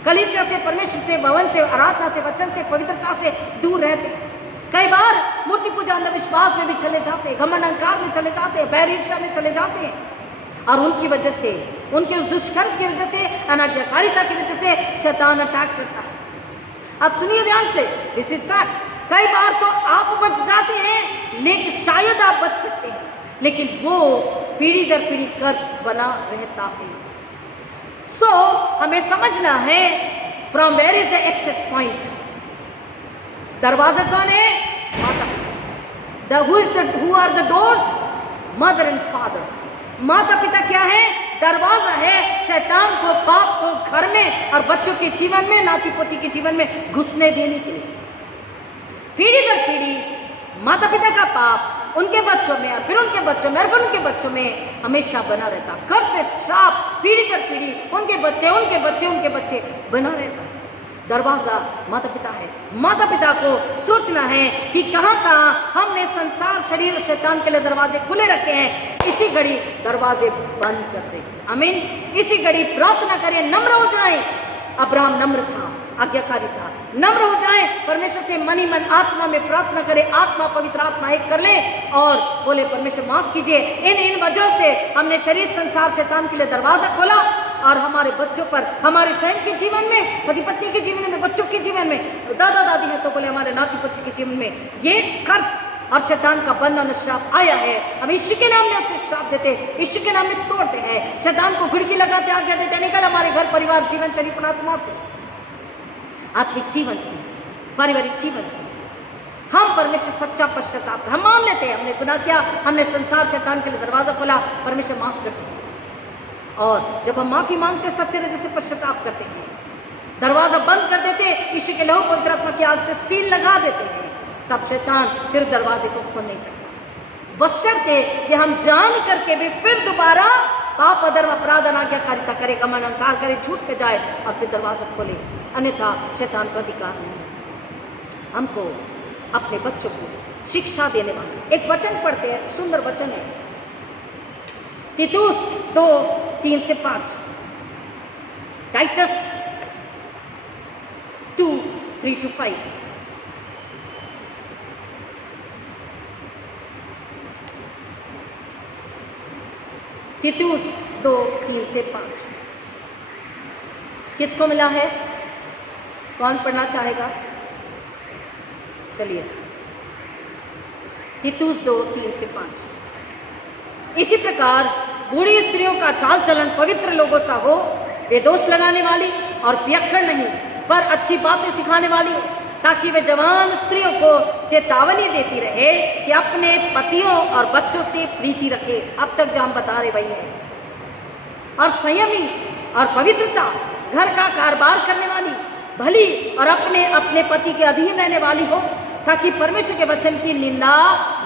कलीसिया से, परमेश्वर से, भवन से, आराधना से, वचन से, पवित्रता से दूर रहते। कई बार मूर्ति पूजा अंधविश्वास में भी चले जाते, घमंड अहंकार में चले जाते, बैर ईर्ष्या में चले जाते हैं, और उनकी वजह से, उनके उस दुष्कर्म की वजह से, अनाज्ञाकारिता की वजह से शैतान अटैक करता है। अब सुनिए ध्यान से, दिस इज फैक्ट। कई बार तो आप बच जाते हैं, लेकिन शायद आप बच सकते हैं, लेकिन वो पीढ़ी दर पीढ़ी कर्ज बना रहता है। सो हमें समझना है from where is the access point. दरवाजा कौन है? माता पिता। Who are the doors? Mother and father. माता पिता क्या है? दरवाजा है शैतान को, पाप को घर में और बच्चों के जीवन में, नाती पोती के जीवन में घुसने देने के लिए। पीढ़ी दर पीढ़ी माता पिता का पाप उनके बच्चों में और फिर उनके बच्चों में और फिर उनके बच्चों में हमेशा बना रहता। घर से श्राप पीढ़ी दर पीढ़ी, उनके बच्चे उनके बच्चे उनके बच्चे बना रहता। दरवाजा माता पिता है। माता पिता को सोचना है कि कहाँ कहाँ हमने संसार शरीर शैतान के लिए दरवाजे खुले रखे हैं, इसी घड़ी दरवाजे बंद कर दे। आमीन। इसी घड़ी प्रार्थना करें, नम्र हो जाए। अब्राहम नम्र था, आज्ञाकारी था, नम्र हो जाए, परमेश्वर से मनी मन आत्मा में प्रार्थना करे, आत्मा पवित्र आत्मा एक कर ले और बोले परमेश्वर माफ कीजिए, इन वजह से हमने शरीर संसार शैतान के लिए दरवाजा खोला और हमारे बच्चों पर, हमारे स्वयं के जीवन में, पति पत्नी के जीवन में, बच्चों के जीवन में, दादा दादी है तो बोले हमारे नाती पोती के जीवन में ये कर्ज और शैतान का बंधन श्राप आया है। अब ईश्वर के नाम में आपसे श्राप देते, ईश्वर के नाम में तोड़ते हैं, शैतान को घुड़की लगाते, आज्ञा देते, निकल हमारे घर परिवार जीवन शरीर आत्मा से, आत्मिक जीवन से, पारिवारिक जीवन से। हम परमेश्वर सच्चा पश्चाताप, हम मान लेते हैं हमने गुनाह किया, हमने संसार शैतान के लिए दरवाजा खोला, परमेश्वर माफ कर दीजिए। और जब हम माफी मांगते, सच्चे हृदय से पश्चाताप करते हैं, दरवाजा बंद कर देते, ईश्वर के लहू पवित्र आत्मा की आग से सील लगा देते हैं, तब शैतान फिर दरवाजे को खोल नहीं सकता। बशर्ते कि हम जान करके भी फिर दोबारा पाप अधर्म अपराध अनाज्ञाकारिता करे, घमंड अहंकार करे, झूठ पे जाए और फिर दरवाजा खोले, अन्यथा शैतान का अधिकार नहीं। हमको अपने बच्चों को शिक्षा देने वाले एक वचन पढ़ते हैं, सुंदर वचन है, तीतुस 2:3 से 5, टाइटस 2:3-5। तीतुस 2:3 से 5 किसको मिला है? कौन पढ़ना चाहेगा? चलिए, तीतुस 2:3 से 5। इसी प्रकार बूढ़ी स्त्रियों का चाल चलन पवित्र लोगों सा हो, वे दोष लगाने वाली और पियक्कड़ नहीं, पर अच्छी बातें सिखाने वाली हो, ताकि वे जवान स्त्रियों को चेतावनी देती रहे कि अपने पतियों और बच्चों से प्रीति रखे। अब तक जो हम बता रहे वही है। और संयमी और पवित्रता, घर का कारोबार करने वाली, भली और अपने अपने पति के अधीन रहने वाली हो, ताकि परमेश्वर के वचन की निंदा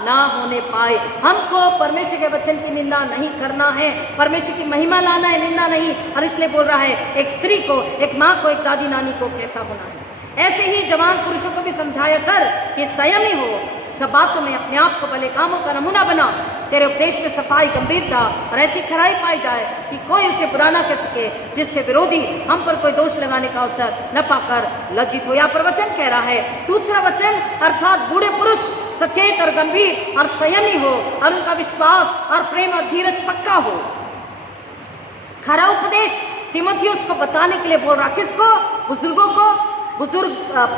ना होने पाए। हमको परमेश्वर के वचन की निंदा नहीं करना है, परमेश्वर की महिमा लाना है, निंदा नहीं। और इसलिए बोल रहा है एक स्त्री को, एक माँ को, एक दादी नानी को कैसा होना है। ऐसे ही जवान पुरुषों को भी समझाया कर कि संयमी हो, सब बातों में अपने आप को भले कामों का नमूना बना, तेरे उपदेश में सफाई, गंभीरता और ऐसी खराई पाई जाए कि कोई उसे बुरा ना कह सके, जिससे विरोधी हम पर कोई दोष लगाने का अवसर न पाकर लज्जित हो। या पर वचन कह रहा है, दूसरा वचन अर्थात बूढ़े पुरुष सचेत और गंभीर और संयमी हो और उनका विश्वास और प्रेम और धीरज पक्का हो। खरा उपदेश तीमुथियुस को बताने के लिए बोल रहा, किसको? बुजुर्गों को, बुजुर्ग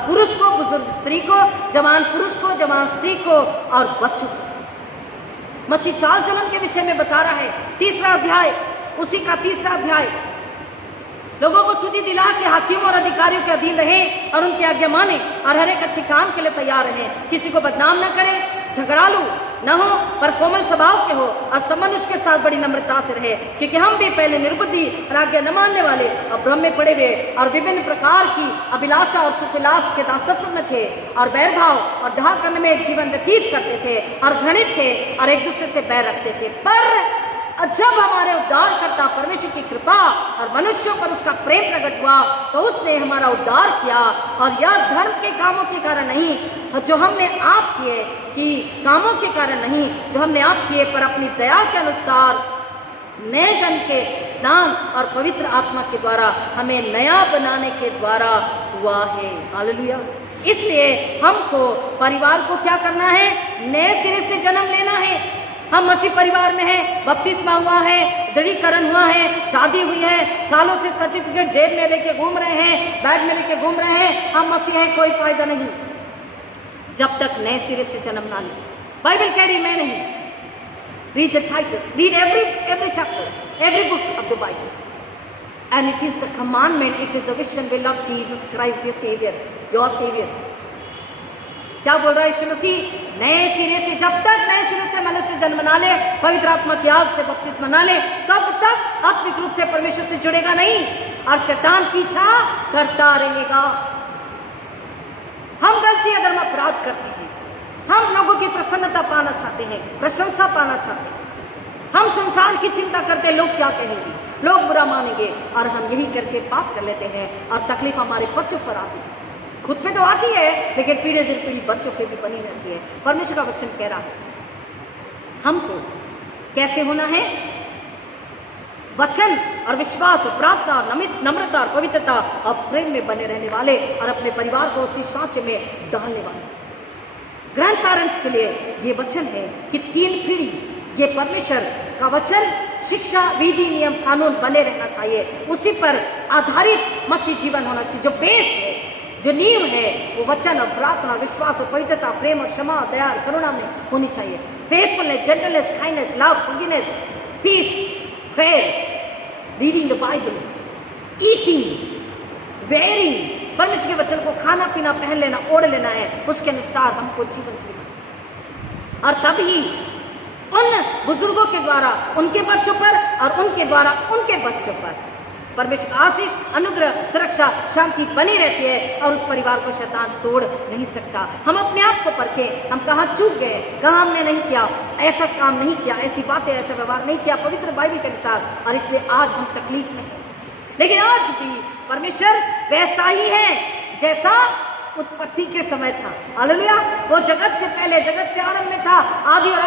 पुरुष को, बुजुर्ग स्त्री को, जवान पुरुष को, जवान स्त्री को और बच्चों को। मसीह चाल चलन के विषय में बता रहा है, तीसरा अध्याय, उसी का तीसरा अध्याय, लोगों को सुधि दिला के हाकिमों और अधिकारियों के अधीन रहे और उनकी आज्ञा माने और हर एक अच्छे काम के लिए तैयार रहे, किसी को बदनाम न करे, झगड़ालू न हो पर कोमल स्वभाव के हो और सब मनुष्य के साथ बड़ी नम्रता से रहे, क्योंकि हम भी पहले निर्बुद्धि और आज्ञा न मानने वाले और भ्रम में पड़े हुए और विभिन्न प्रकार की अभिलाषा और सुखविलास के दासत्व में थे और बैरभाव और डहा करने में एक जीवन व्यतीत करते थे और घृणित थे और एक दूसरे से बैर रखते थे। पर जब हमारे उद्धारकर्ता परमेश्वर की कृपा और मनुष्यों पर उसका प्रेम प्रकट हुआ तो उसने हमारा उद्धार किया, और यह धर्म के कामों के कारण नहीं जो हमने आप किए, कि कामों के कारण नहीं जो हमने आप किए, पर अपनी दया के अनुसार नए जन के स्नान और पवित्र आत्मा के द्वारा हमें नया बनाने के द्वारा हुआ है। हालेलुया। इसलिए हमको परिवार को क्या करना है? नए सिरे से जन्म लेना है। हम मसीह परिवार में हैं, बपतिस्मा हुआ है, दृढ़ीकरण हुआ है, शादी हुई है, सालों से सर्टिफिकेट जेब में लेके घूम रहे हैं, बैग में लेके घूम रहे हैं, हम मसीह हैं, कोई फायदा नहीं जब तक नए सिरे से जन्म ना ले। बाइबल कह रही मैं नहीं। Read the titles, read every chapter, every book of the Bible, and it is the commandment, it is the vision will of Jesus Christ, your Savior, your Savior। क्या बोल रहा है यीशु मसीह? नए सिरे से, जब तक नए सिरे से मनुष्य जन्म ना ले, पवित्र आत्मा की आग से बपतिस्मा ना ले, तब तक आत्मिक रूप से परमेश्वर से जुड़ेगा नहीं और शैतान पीछा करता रहेगा। हम गलती अगर अपराध करते हैं, हम लोगों की प्रसन्नता पाना चाहते हैं, प्रशंसा पाना चाहते हैं, हम संसार की चिंता करते, लोग क्या कहेंगे, लोग बुरा मानेंगे, और हम यही करके पाप कर लेते हैं और तकलीफ हमारे बच्चों पर आती है। खुद पे तो आती है लेकिन पीढ़ी दर पीढ़ी बच्चों पे भी बनी रहती है। परमेश्वर का वचन कह रहा है हमको कैसे होना है? वचन और विश्वास और प्रार्थना, नम्रता और पवित्रता और प्रेम में बने रहने वाले और अपने परिवार को उसी सांचे में डालने वाले। ग्रैंड पेरेंट्स के लिए ये वचन है कि 3 पीढ़ी ये परमेश्वर का वचन, शिक्षा, विधि, नियम, कानून बने रहना चाहिए, उसी पर आधारित मसीह जीवन होना चाहिए। जो बेस है, जो नींव है, वो वचन और प्रार्थना, विश्वास और पवित्रता, प्रेम और क्षमा, दया और करुणा में होनी चाहिए। Faithfulness, gentleness, kindness, love, forgiveness, peace, prayer, reading the Bible, eating, wearing, परमेश्वर के वचन को खाना पीना, पहन लेना, ओढ़ लेना है, उसके अनुसार हमको जीवन जीना। और तभी उन बुजुर्गों के द्वारा उनके बच्चों पर और उनके द्वारा उनके बच्चों पर परमेश्वर का आशीष, अनुग्रह, सुरक्षा, शांति बनी रहती है और उस परिवार को शैतान तोड़ नहीं सकता। हम अपने आप को परखें, हम कहाँ चूक गए, कहाँ हमने नहीं किया, ऐसा काम नहीं किया, ऐसी बातें, ऐसा व्यवहार नहीं किया पवित्र बाइबल के अनुसार, और इसलिए आज हम तकलीफ में हैं। लेकिन आज भी परमेश्वर वैसा ही है जैसा उत्पत्ति के समय था। हालेलुया। वो जगत से पहले, जगत से आरंभ में था, आदि और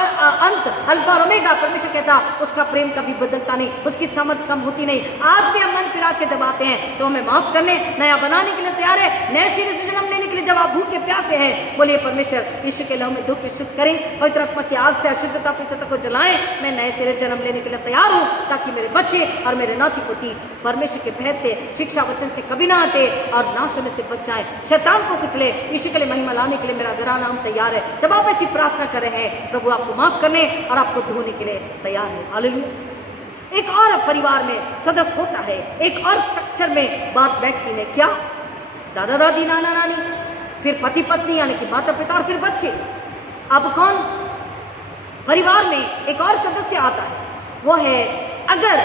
अंत, अल्फा और ओमेगा। परमेश्वर कहता उसका प्रेम कभी बदलता नहीं, उसकी समझ कम होती नहीं। आज भी हम मन फिरा के जब आते हैं तो हमें माफ करने, नया बनाने के लिए तैयार है, नए सिरे से जन्म लेने के लिए जब आप भूखे प्यासे हैं, बोलिए परमेश्वर यीशु के लहू में दुख विशुद्ध करें, पवित्र आत्मा की आग से अशुद्धता पवित्रता को जलाएं। मैं नए सिरे जन्म लेने के लिए तैयार हूँ, ताकि मेरे बच्चे और मेरे नाती पोती परमेश्वर के भय से, शिक्षा वचन से कभी ना हटे और नाश होने से बच जाए, शैतान को कुचले। यीशु के लिए महिमा लाने के लिए मेरा घराना हम तैयार है। जब आप ऐसी प्रार्थना कर रहे हैं, प्रभु आपको माफ करने और आपको धोने के लिए तैयार है। हालेलुया। एक और परिवार में सदस्य होता है, एक और स्ट्रक्चर में बात बैठती है। क्या? दादा दादी, नाना नानी, फिर पति पत्नी यानी कि माता पिता और फिर बच्चे। अब कौन? परिवार में एक और सदस्य आता है, वो है अगर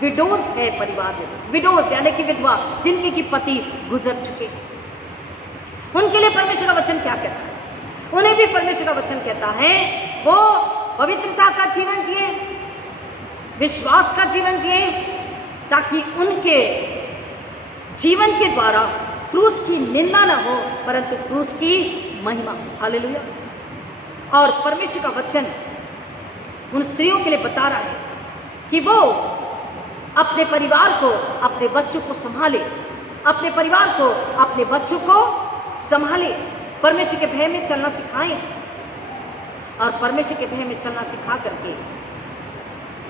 विडोज है परिवार में, विडोज यानी कि विधवा, जिनके की पति गुजर चुके, उनके लिए परमेश्वर का वचन क्या कहता है? उन्हें भी परमेश्वर का वचन कहता है वो पवित्रता का जीवन जिए, विश्वास का जीवन जिए, ताकि उनके जीवन के द्वारा क्रूस की निंदा ना हो परंतु क्रूस की महिमा। हालेलुया। और परमेश्वर का वचन उन स्त्रियों के लिए बता रहा है कि वो अपने परिवार को, अपने बच्चों को संभाले, अपने परिवार को, अपने बच्चों को संभाले, परमेश्वर के भय में चलना सिखाएं और परमेश्वर के भय में चलना सिखा करके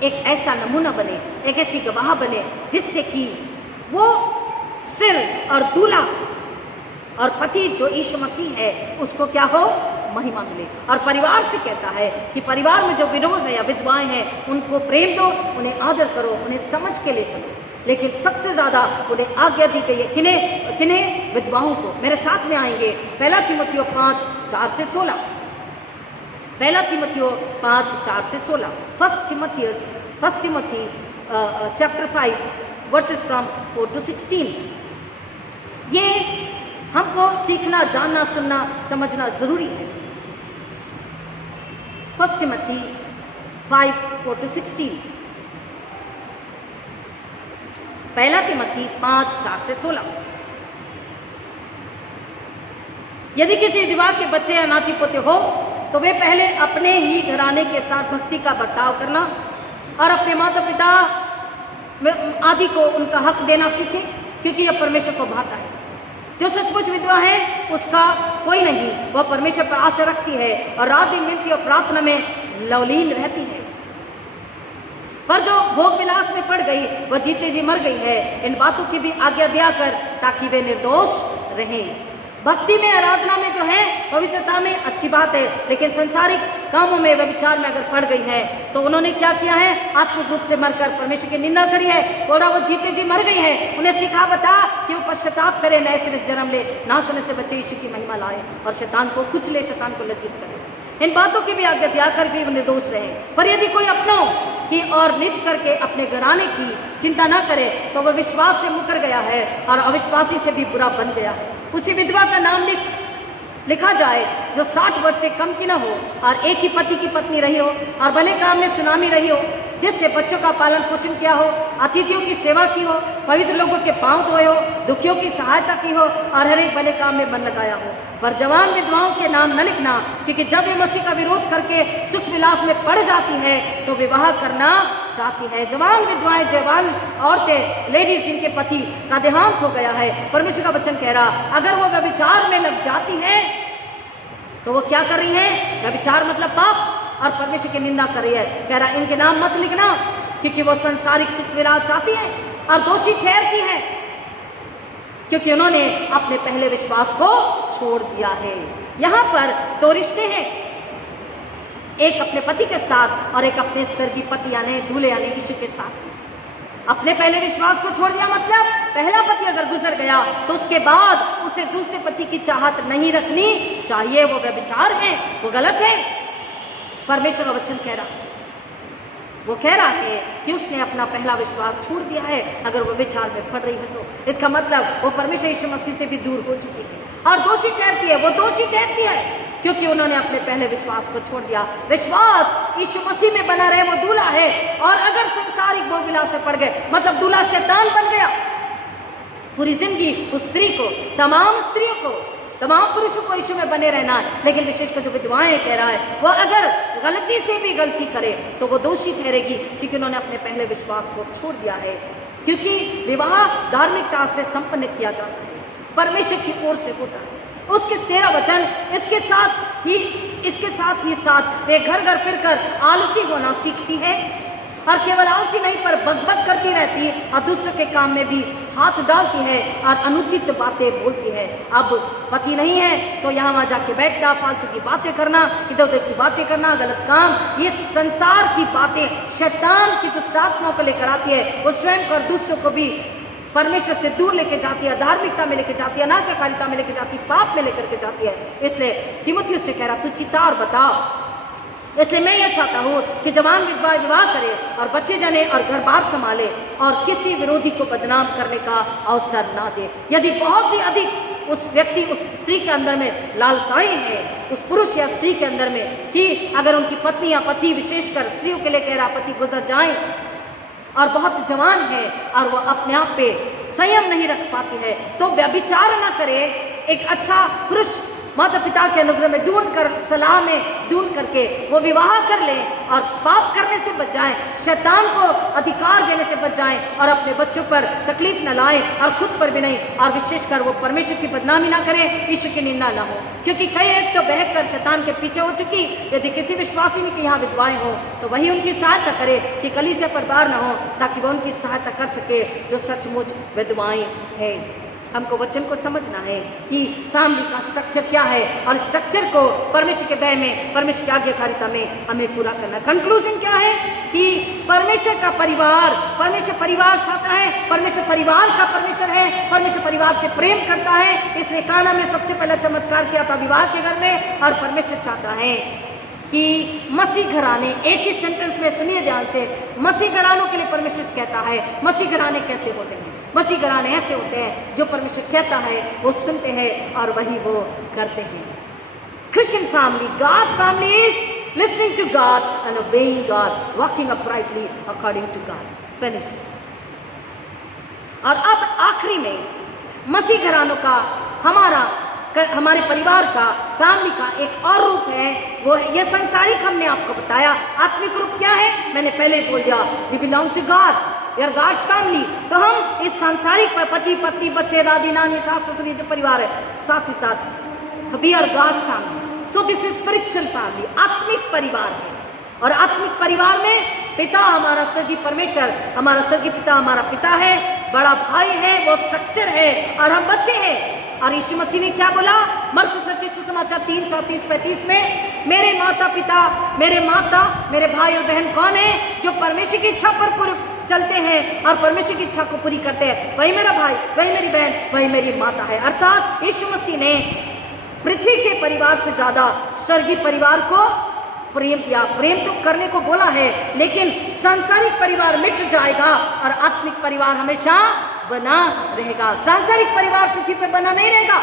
एक ऐसा नमूना बने, एक ऐसी गवाह बने जिससे कि वो सिर और दूल्हा और पति जो यीशु मसीह है उसको क्या हो, महिमा मिले। और परिवार से कहता है कि परिवार में जो विडोज है या विधवाएं हैं उनको प्रेम दो, उन्हें आदर करो, उन्हें समझ के ले चलो। लेकिन सबसे ज्यादा उन्हें आज्ञा दी गई है किन्हें? विधवाओं को। मेरे साथ में आएंगे 1 तीमुथियो 5:4-16। 1 तीमुथियो 5:4-16। 1 Timothy chapter 5 verses from 4-16। ये हमको सीखना, जानना, सुनना, समझना जरूरी है। 1 Timothy 5:4-16। 1 तिमोथी 5:4-16। यदि किसी विधवा के बच्चे या नाती पोते हो तो वे पहले अपने ही घराने के साथ भक्ति का बर्ताव करना और अपने माता पिता आदि को उनका हक देना सीखें, क्योंकि यह परमेश्वर को भाता है। जो सचमुच विधवा है उसका कोई नहीं, वह परमेश्वर पर आशा रखती है और रात दिन विनती और प्रार्थना में लवलीन रहती है। पर जो भोग विलास में पड़ गई वह जीते जी मर गई है। इन बातों की भी आज्ञा दिया कर ताकि वे निर्दोष रहें। भक्ति में, आराधना में जो है, पवित्रता में अच्छी बात है, लेकिन संसारिक कामों में, व्यभिचार में अगर पड़ गई है तो उन्होंने क्या किया है? आत्मिक रूप से मरकर परमेश्वर की निंदा करी है और वो जीते जी मर गई है। उन्हें सिखा बता कि वो पश्चाताप करे, नए सिरे से जन्म ले, नाश होने से बच्चे यीशु की महिमा लाए और शैतान को कुचले, शैतान को लज्जित करे। इन बातों की भी आज्ञा दिया कर भी निर्दोष रहे। पर यदि कोई अपनों की और निज करके अपने घराने की चिंता न करे तो वह विश्वास से मुकर गया है और अविश्वासी से भी बुरा बन गया है। उसी विधवा का नाम लिखा जाए जो 60 वर्ष से कम की न हो और एक ही पति की पत्नी रही हो और भले काम में सुनामी रही हो, जिससे बच्चों का पालन पोषण किया हो, अतिथियों की सेवा की हो, पवित्र लोगों के पांव धोए हो, दुखियों की सहायता की हो और हर एक भले काम में मन लगाया हो। पर जवान विधवाओं के नाम न लिखना, क्योंकि जब वे मसीह का विरोध करके सुख विलास में पड़ जाती है तो विवाह करना चाहती है। जवान विधवाएं, जवान औरतें, लेडीज जिनके पति का देहांत हो गया है, परमेश्वर का वचन कह रहा अगर वो व्यभिचार में लग जाती है तो वो क्या कर रही है? व्यभिचार मतलब पाप और परमेश्वर की निंदा कर रही है। कह रहा इनके नाम मत लिखना, क्योंकि वो सांसारिक सुख विलास चाहती है और दोषी ठहरती है, क्योंकि उन्होंने अपने पहले विश्वास को छोड़ दिया है। यहाँ पर 2 रिश्ते हैं, एक अपने पति के साथ और एक अपने स्वर्गीय पति यानी दूल्हे यानी यीशु के साथ। अपने पहले विश्वास को छोड़ दिया मतलब पहला पति अगर गुजर गया तो उसके बाद उसे दूसरे पति की चाहत नहीं रखनी चाहिए। वो व्यभिचार है, वो गलत है। परमेश्वर का वचन कह रहा, वो कह रहा है कि उसने अपना पहला विश्वास छोड़ दिया है अगर वो विचार में पड़ रही है तो। इसका मतलब वो परमेश्वर यीशु मसीह से भी दूर हो चुकी है और दोषी ठहरती है। वो दोषी ठहरती है क्योंकि उन्होंने अपने पहले विश्वास को छोड़ दिया। विश्वास यीशु मसीह में बना रहे, वो दूल्हा है। और अगर संसारिक भोग विलास में पड़ गए मतलब दूल्हा शैतान बन गया। पूरी जिंदगी उस स्त्री को, तमाम स्त्रियों को, तमाम पुरुषों को यीशु में बने रहना है, लेकिन विशेषकर जो विधवाएं कह रहा है वह अगर गलती से भी गलती करे तो वो दोषी ठहरेगी, क्योंकि उन्होंने अपने पहले विश्वास को छोड़ दिया है। क्योंकि विवाह धार्मिकता से संपन्न किया जाता है, परमेश्वर की ओर से होता है। उसके 13 वचन इसके साथ ही वे घर घर फिरकर आलसी होना सीखती है और केवल आलसी नहीं पर बकबक करती रहती है और दूसरों के काम में भी हाथ डालती है और अनुचित बातें बोलती है। अब पति नहीं है तो यहाँ वहाँ जाके बैठना, फालतू की बातें करना, इधर उधर की बातें करना, गलत काम, ये संसार की बातें शैतान की दुष्टात्माओं को लेकर आती है। वो स्वयं और दूसरों को भी परमेश्वर से दूर लेके जाती है, धार्मिकता में लेके जाती है, अनाज्ञाकारिता में लेके जाती है, पाप में लेकर के जाती है। इसलिए तीमुथियुस से कह रहा तू चिता और बताओ। इसलिए मैं ये चाहता हूँ कि जवान विधवा विवाह करे और बच्चे जने और घर बार संभाले और किसी विरोधी को बदनाम करने का अवसर ना दे। यदि बहुत ही अधिक उस व्यक्ति, उस स्त्री के अंदर में लालसाएं है, उस पुरुष या स्त्री के अंदर में कि अगर उनकी पत्नी या पति, विशेषकर स्त्रियों के लिए कह रहा, पति गुजर जाए और बहुत जवान है और वो अपने आप पे संयम नहीं रख पाती है, तो व्यभिचार न करे, एक अच्छा पुरुष माता पिता के अनुग्रह में ढूंढ कर, सलाह में ढूंढ करके वो विवाह कर ले और पाप करने से बच जाएं, शैतान को अधिकार देने से बच जाएं और अपने बच्चों पर तकलीफ न लाएं और खुद पर भी नहीं, और विशेषकर वो परमेश्वर की बदनामी ना करें, ईश्वर की निंदा ना हो। क्योंकि कई एक तो बहक कर शैतान के पीछे हो चुकी। यदि किसी विश्वासी के यहाँ विधवाएं हो तो वही उनकी सहायता करे कि कलीसिया पर बार न हो, ताकि वह उनकी सहायता कर सके जो सचमुच विधवाएं हैं। हमको वचन को समझना है कि फैमिली का स्ट्रक्चर क्या है और स्ट्रक्चर को परमेश्वर के भय में, परमेश्वर की आज्ञाकारिता में हमें पूरा करना। कंक्लूजन क्या है कि परमेश्वर का परिवार, परमेश्वर परिवार चाहता है, परमेश्वर परिवार का परमेश्वर है, परमेश्वर परिवार से प्रेम करता है। इसलिए काना में सबसे पहला चमत्कार किया था विवाह के घर में, और परमेश्वर चाहता है कि मसीह घराने, एक ही सेंटेंस में सुनिए ध्यान से, मसीह घरानों के लिए परमेश्वर कहता है मसीह घराने कैसे होते हैं। मसीह घराने ऐसे होते हैं जो परमेश्वर कहता है वो सुनते हैं और वही वो करते हैं। Christian family, God's family is listening to God and obeying God, walking uprightly according to God. Finish. और अब आखिरी में मसीह घरानों का, हमारे परिवार का, फैमिली का एक और रूप है, वो ये सांसारिक हमने आपको बताया। आत्मिक रूप क्या है मैंने पहले बोल दिया, we belong to God, we are God's family. तो हम इस सांसारिक पति पत्नी बच्चे दादी नानी सास ससुर जो परिवार है, साथ ही साथ we are God's family. So this is spiritual family, आत्मिक परिवार है। और आत्मिक परिवार में पिता हमारा स्वर्गीय परमेश्वर, हमारा स्वर्गीय पिता हमारा पिता है, बड़ा भाई है, वो स्ट्रक्चर है और हम बच्चे हैं। और यीशु मसीह ने क्या बोला मरकुस रचित सुसमाचार 3:34-35 में, मेरे माता पिता, मेरे भाई और बहन कौन है? जो परमेश्वर की इच्छा पर चलते हैं और परमेश्वर की इच्छा को पूरी करते हैं, वही मेरा भाई, वही मेरी बहन, वही मेरी माता है। अर्थात यीशु मसीह ने पृथ्वी के परिवार से ज्यादा स्वर्गीय परिवार को प्रेम किया। प्रेम तो करने को बोला है, लेकिन सांसारिक परिवार मिट जाएगा और आत्मिक परिवार हमेशा बना रहेगा। सांसारिक परिवार पृथ्वी पर बना नहीं रहेगा,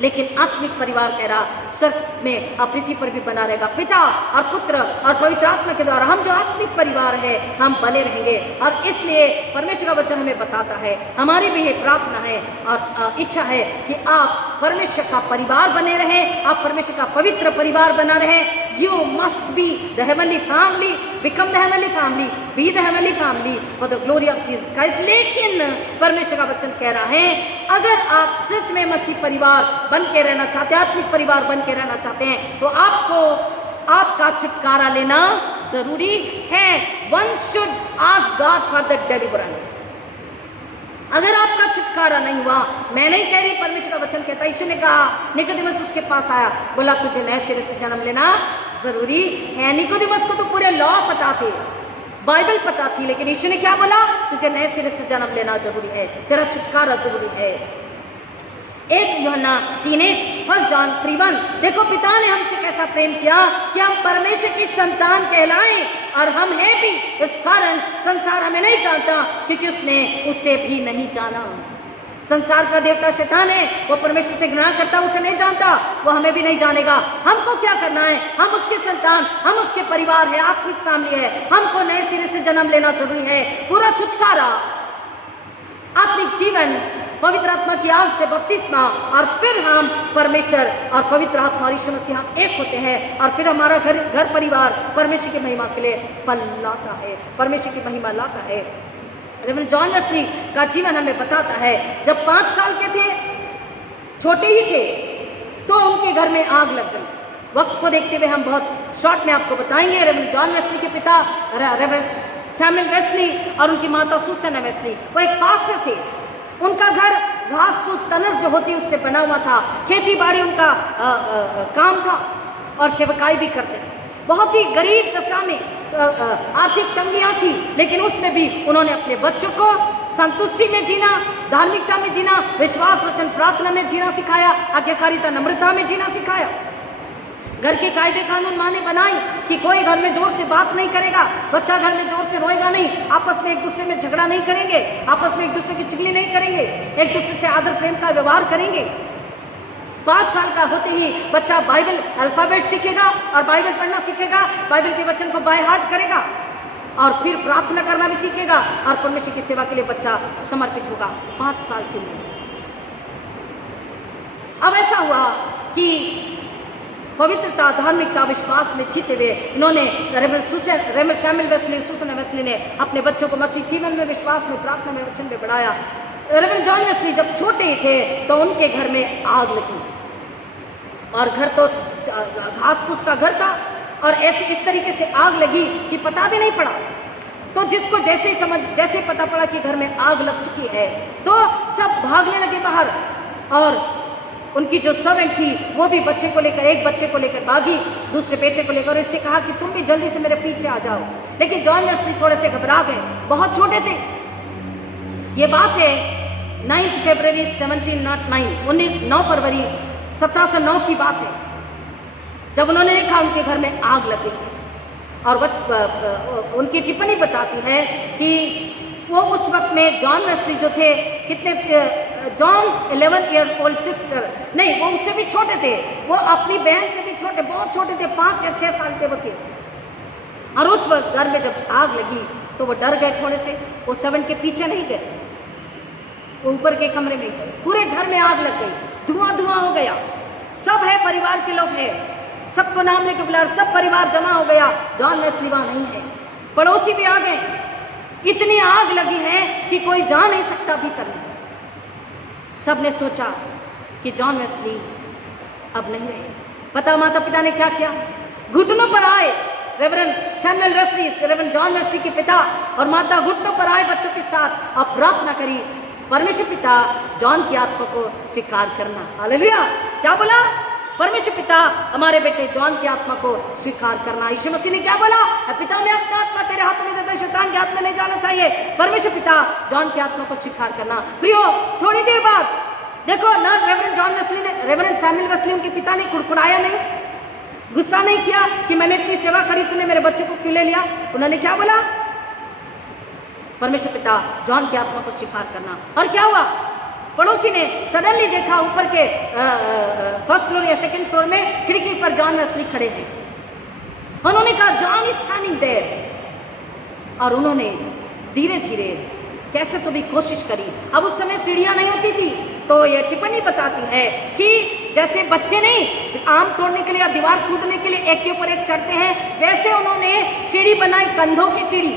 लेकिन आत्मिक परिवार कह रहा स्वर्ग में और पृथ्वी पर भी बना रहेगा। पिता और पुत्र और पवित्र आत्मा के द्वारा हम जो आत्मिक परिवार है हम बने रहेंगे। और इसलिए परमेश्वर का वचन हमें बताता है, हमारी भी ये प्रार्थना है और इच्छा है कि आप परमेश्वर का परिवार बने रहें, आप परमेश्वर का पवित्र परिवार बना रहे। You must be the heavenly family, become the heavenly family, be the heavenly family for the glory of Jesus Christ. लेकिन परमेश्वर का वचन कह रहा है, अगर आप सच में मसीह परिवार बन के रहना चाहते हैं, आत्मिक परिवार बन के रहना चाहते हैं, तो आपको आपका छुटकारा लेना जरूरी है। One should ask God for the deliverance. अगर आपका छुटकारा नहीं हुआ, मैं नहीं कह रही, परमेश्वर का वचन कहता है, यीशु ने कहा निकोदेमुस उसके पास आया, बोला तुझे नए सिरे से जन्म लेना जरूरी है। निकोदेमुस को तो पूरे लॉ पता थे, बाइबल पता थी, लेकिन यीशु ने क्या बोला? तुझे नए सिरे से जन्म लेना जरूरी है, तेरा छुटकारा जरूरी है। 1 यूहन्ना 3:1, 1 जॉन 3:1। देखो पिता ने हमसे कैसा प्रेम किया कि हम परमेश्वर की संतान कहलाएं, और हम हैं भी। इस कारण संसार हमें नहीं जानता, क्योंकि उसने उसे भी नहीं जाना। संसार का देवता शैतान है, वो परमेश्वर से घृणा करता, उसे नहीं जानता, वो हमें भी नहीं जानेगा। हमको क्या करना है? हम उसके संतान, हम उसके परिवार है, आत्मिक फैमिली है। हमको नए सिरे से जन्म लेना जरूरी है। पूरा छुटकारा, आत्मिक जीवन, पवित्र आत्मा की आग से बपतिस्मा, और फिर हम परमेश्वर और पवित्र आत्मा और यीशु मसीह हम एक होते हैं, और फिर हमारा घर परिवार परमेश्वर की महिमा के लिए फल लाता है, परमेश्वर की महिमा लाता है। रेवरेंड जॉन वेस्ली का जीवन हमें बताता है, जब 5 साल के थे, छोटे ही थे, तो उनके घर में आग लग गई। वक्त को देखते हुए हम बहुत शॉर्ट में आपको बताएंगे। रेवरेंड जॉन वेस्ली के पिता रेवरेंड सैमुअल वेस्ली और उनकी माता सुसैना वेस्ली, वो एक पास्टर थे। उनका घर घास फूस तनस जो होती उससे बना हुआ था, खेती बाड़ी उनका काम था, और सेवकाई भी करते थे। बहुत ही गरीब दशा में आर्थिक तंगियां थी, लेकिन उसमें भी उन्होंने अपने बच्चों को संतुष्टि में जीना, धार्मिकता में जीना, विश्वास वचन प्रार्थना में जीना सिखाया, आज्ञाकारिता नम्रता में जीना सिखाया। घर के कायदे कानून माने बनाए कि कोई घर में जोर से बात नहीं करेगा, बच्चा घर में जोर से रोएगा नहीं, आपस में एक दूसरे में झगड़ा नहीं करेंगे, आपस में एक दूसरे की चुगली नहीं करेंगे, एक दूसरे से आदर प्रेम का व्यवहार करेंगे। 5 साल का होते ही बच्चा बाइबल अल्फाबेट सीखेगा और बाइबल पढ़ना सीखेगा, बाइबल के वचन को बाय हार्ट करेगा। और फिर प्रार्थना करना भी सीखेगा और परमेश्वर की सेवा के लिए बच्चा समर्पित होगा 5 साल की उम्र से। अब ऐसा हुआ कि पवित्रता, धार्मिकता, विश्वास में जीते हुए इन्होंने reverend Samuel Wesley, Susan Wesley ने अपने बच्चों को मसीह जीवन में, विश्वास में, प्रार्थना में, वचन में बढ़ाया। रेवरेंड जॉन वेस्ली जब छोटे ही थे तो उनके घर में आग लगी और घर तो घास फूस का घर था और ऐसे इस तरीके से आग लगी कि पता भी नहीं पड़ा। तो जिसको जैसे पता पड़ा कि घर में आग लग चुकी है तो सब भागने लगे बाहर और उनकी जो सर्वेंट थी वो भी बच्चे को लेकर, एक बच्चे को लेकर भागी, दूसरे बेटे को लेकर, इससे कहा कि तुम भी जल्दी से मेरे पीछे आ जाओ। लेकिन जॉन वेस्ली थोड़े से घबरा गए, बहुत छोटे थे। ये बात है 9 फरवरी 1709, 9 फरवरी 1709 की बात है, जब उन्होंने देखा उनके घर में आग लग गई। और उनकी टिप्पणी बताती है कि वो उस वक्त में जॉन वेस्ली जो थे, कितने, जॉन्स 11 ईयर ओल्ड सिस्टर, नहीं वो उससे भी छोटे थे, वो अपनी बहन से भी छोटे, बहुत छोटे थे, 5 या 6 साल के वो थे। और उस वक्त घर में जब आग लगी तो वो डर गए थोड़े से, वो सर्वेंट के पीछे नहीं गए, वो ऊपर के कमरे में गए। पूरे घर में आग लग गई, धुआं धुआं हो गया, सब है, परिवार के लोग हैं, सबको नाम लेके बुला, सब परिवार जमा हो गया, जॉन वेस्ली वहां नहीं है। पड़ोसी भी आ गए, इतनी आग लगी है कि कोई जा नहीं सकता भीतर में। सबने सोचा कि जॉन वेस्ली अब नहीं रहे। पता माता पिता ने क्या किया? घुटनों पर आए, reverend Samuel Wesley, reverend John Wesley के पिता और माता घुटनों पर आए बच्चों के साथ और प्रार्थना करी, परमेश्वर पिता जॉन की आत्मा को स्वीकार करना। हालेलुया! क्या बोला? परमेश्वर पिता हमारे बेटे जॉन की आत्मा को स्वीकार करना। यीशु मसीह ने क्या बोला? पिता मैं अपना आत्मा तेरे हाथों में देता हूं, शैतान के हाथ में नहीं जाना चाहिए। परमेश्वर पिता जॉन की आत्मा को स्वीकार करना। प्रियो, थोड़ी देर बाद देखो ना, रेवरेंड जॉन वेस्ली ने, रेवरेंड सैमुअल वेस्ली उनके पिता ने कुड़कुड़ाया नहीं, गुस्सा नहीं किया कि मैंने इतनी सेवा करी, तूने मेरे बच्चे को क्यों ले लिया। उन्होंने क्या बोला? परमेश्वर पिता जॉन की आत्मा को स्वीकार करना। और क्या हुआ? पड़ोसी ने सडनली देखा ऊपर के फर्स्ट फ्लोर या सेकंड फ्लोर में खिड़की पर जॉन वेस्ली खड़े हैं। उन्होंने कहा जॉन इज स्टैंडिंग देयर। और उन्होंने धीरे धीरे कैसे तो भी कोशिश करी। अब उस समय सीढ़ियां नहीं होती थी, तो ये टिप्पणी बताती है कि जैसे बच्चे नहीं आम तोड़ने के लिए या दीवार कूदने के लिए एक के ऊपर एक चढ़ते हैं, वैसे उन्होंने सीढ़ी बनाई, कंधों की सीढ़ी,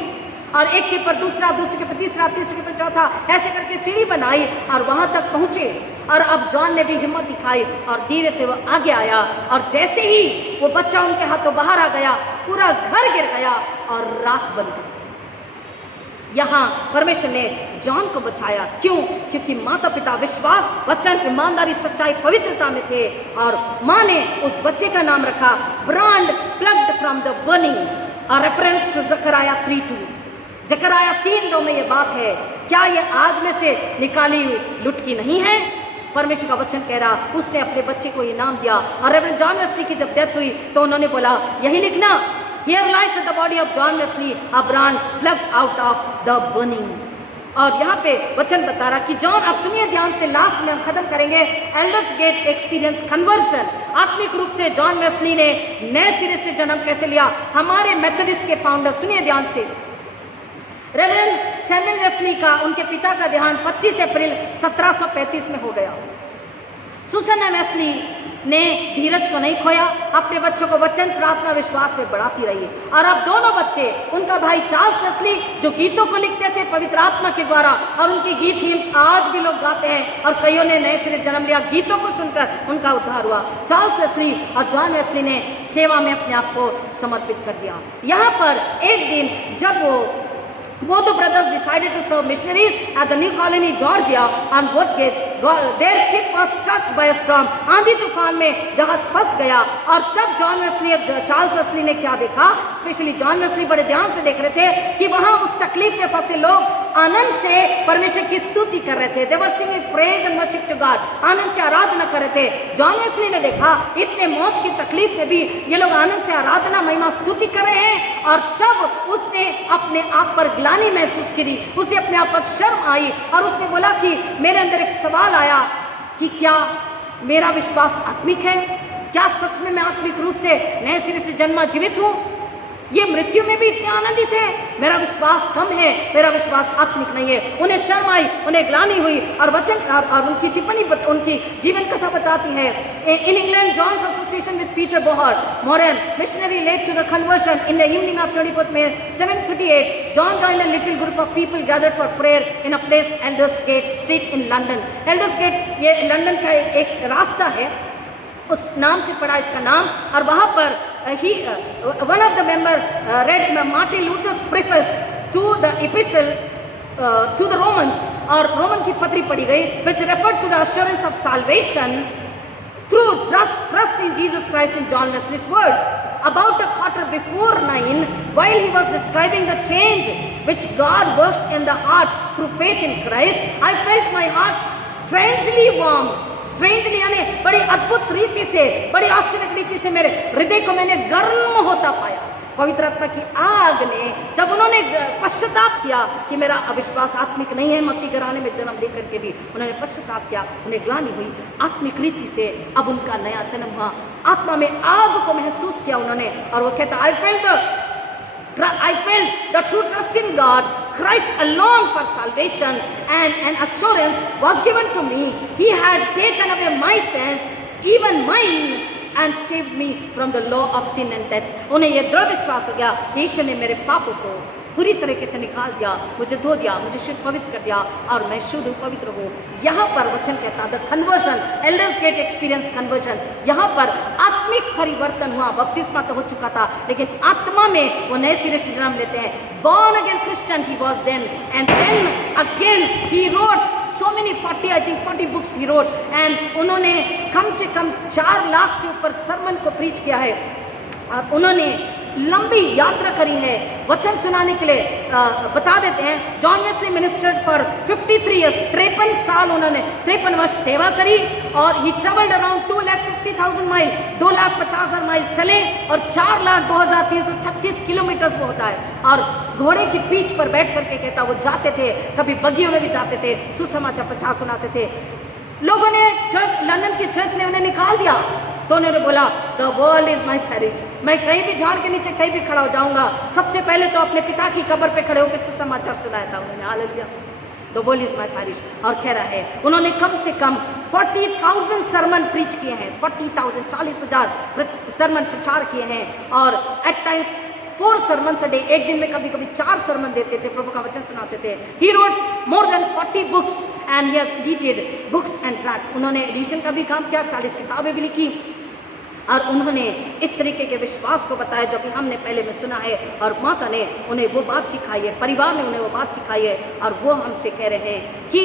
और एक के ऊपर दूसरा, दूसरे के ऊपर तीसरा, तीसरे के ऊपर चौथा, ऐसे करके सीढ़ी बनाई और वहां तक पहुंचे। और अब जॉन ने भी हिम्मत दिखाई और धीरे से वो आगे आया और जैसे ही वो बच्चा उनके हाथों बाहर आ गया, पूरा घर गिर गया और राख बन गई। यहाँ परमेश्वर ने जॉन को बचाया। क्यों? क्योंकि माता पिता विश्वास, वचन, ईमानदारी, सच्चाई, पवित्रता में थे। और माँ ने उस बच्चे का नाम रखा brand plucked from the burning, और रेफरेंस टू जकराया 3:2। जकराया 3:2 में ये बात है, क्या ये आग में से निकाली हुई लुटकी नहीं है? परमेश्वर का वचन कह रहा, उसने अपने बच्चे को ये नाम दिया। और रेवरेंड जॉन वेस्ली की जब डेथ हुई तो उन्होंने बोला, यही लिखना, here lies the body of John Wesley, a brand plucked out of the burning. और यहाँ पे वचन बता रहा कि जॉन, अब सुनिए ध्यान से, लास्ट में हम खत्म करेंगे, एल्डर्स गेट एक्सपीरियंस कन्वर्जन। आत्मिक रूप से जॉन वेस्ली ने नए सिरे से जन्म कैसे लिया? हमारे मेथोडिस्ट के फाउंडर, सुनिए ध्यान से, रेवरेंड सैमुअल वेस्ली का, उनके पिता का देहांत 25 अप्रैल 1735 में हो गया। सुसन वेस्ली ने धीरज को नहीं खोया, अपने बच्चों को वचन, प्रार्थना, विश्वास में बढ़ाती रही। और अब दोनों बच्चे, उनका भाई चार्ल्स वेस्ली जो गीतों को लिखते थे पवित्र आत्मा के द्वारा, और उनकी गीत हिम्स आज भी लोग गाते हैं और कईयों ने नए सिरे जन्म लिया, गीतों को सुनकर उनका उद्धार हुआ। चार्ल्स वेस्ली और जॉन वेस्ली ने सेवा में अपने आप को समर्पित कर दिया। यहाँ पर एक दिन जब both the brothers decided to serve missionaries at the new colony Georgia on boat gauge, their ship was struck by a storm। आंधी तूफान में जहाज फंस गया। और तब जॉन वेस्ली और चार्ल्स वेस्ली ने क्या देखा? स्पेशली जॉन वेस्ली बड़े ध्यान से देख रहे थे कि वहां उस तकलीफ में फंसे लोग आनंद से परमेश्वर की स्तुति कर रहे थे। They were singing praise and worship to God, आनंद से आराधना कर रहे थे। जॉन वेस्ली ने देखा इतने मौत की तकलीफ में भी ये लोग आनंद से आराधना, महिमा, स्तुति कर रहे हैं। और तब उसने अपने आप पर ग्लानि महसूस करी, उसे अपने आप पर शर्म आई और उसने बोला कि मेरे अंदर एक सवाल आया कि क्या मेरा विश्वास आत्मिक है? क्या सच में मैं आत्मिक रूप से नए सिरे से जन्मा जीवित हूँ? ये मृत्यु में भी इतने आनंदित है, मेरा विश्वास कम है, मेरा विश्वास आत्मिक नहीं है। उन्हें शर्म आई, उन्हें ग्लानि हुई, और वचन और उनकी टिप्पणी उनकी जीवन कथा बताती है। In England John's association with Peter Moran missionary led to the conversion in the evening of 24th May 738 John joined a little group of people gathered for prayer in a place Aldersgate street in London. Aldersgate ये लंदन का एक रास्ता है, उस नाम से पड़ा इसका नाम। और वहाँ पर one of the member read Martin Luther's preface to the epistle to the Romans, और रोमन की पत्री पढ़ी गई, which referred to the assurance of salvation through trust in Jesus Christ in John Wesley's words. About a quarter before 9, while he was describing the change which God works in the heart through faith in Christ, I felt my heart strangely warm. Strangely यानी बड़ी अद्भुत रीति से, बड़ी आश्चर्य रीति से मेरे हृदय को मैंने गर्म होता पाया। पवित्र आत्मा की आग ने, जब उन्होंने पश्चाताप किया कि मेरा अविश्वास आत्मिक नहीं है, मसीह घराने में जन्म लेकर के भी उन्होंने पश्चाताप किया, उन्हें ग्लानि हुई, आत्मिक रीति से अब उनका नया जन्म हुआ, आत्मा में आग को महसूस किया उन्होंने। और वो कहता I felt the true trust in God, Christ alone for salvation, and an assurance was given to me. He had taken away my sins, even mine, and saved me from the law of sin and death. उन्हें यह दृढ़ विश्वास हो गया कि ईश्वर ने मेरे पापों को पूरी तरीके से निकाल दिया, मुझे धो दिया, मुझे शुद्ध पवित्र कर दिया, और मैं शुद्ध पवित्र हूँ। यहाँ पर वचन कहता the conversion, elders gate experience conversion. यहाँ पर आत्मिक परिवर्तन हुआ, बपतिस्मा तो हो चुका था, लेकिन आत्मा में वो नए सिरे से जन्म लेते हैं। Born again Christian he was then, and then again he wrote so many 40 books he wrote, and उन्होंने कम से कम 4 लाख से ऊपर सरमन को प्रीच किया है, और उन्होंने लंबी यात्रा करी है वचन सुनाने के लिए। बता देते हैं John Wesley ministered for 53 years, 53 साल उन्होंने 53 वर्ष सेवा करी, और ही ट्रेवल्ड अराउंड 2,50,000 माइल, 2,50,000 माइल चले, और 4,02,336 किलोमीटर वो होता है। और घोड़े की पीठ पर बैठ करके कहता वो जाते थे, कभी बगियों में भी जाते थे, सुसमाचार प्रचार सुनाते थे। लोगों ने लंदन की चर्च ने उन्हें निकाल दिया, तो उन्होंने बोला the world is my parish, मैं कहीं भी झाड़ के नीचे कहीं भी खड़ा हो जाऊंगा, सबसे पहले तो अपने पिता की कब्र पे खड़े होकर सुसमाचार सुनाया था उन्होंने। Hallelujah, the world is my parish. और कह रहा है उन्होंने कम से कम 40,000 सरमन प्रीच किए हैं, 40,000 40,000 सरमन प्रचार किए हैं, और at times 4 sermon a day, एक दिन में कभी कभी 4 सरमन देते थे, प्रभु का वचन सुनाते थे। He wrote more than 40 books and he has edited books and tracts. उन्होंने एडिशन का भी काम किया, 40 किताबें भी लिखी, और उन्होंने इस तरीके के विश्वास को बताया जो कि हमने पहले में सुना है, और माता ने उन्हें वो बात सिखाई है, परिवार ने उन्हें वो बात सिखाई है, और वो हमसे कह रहे हैं कि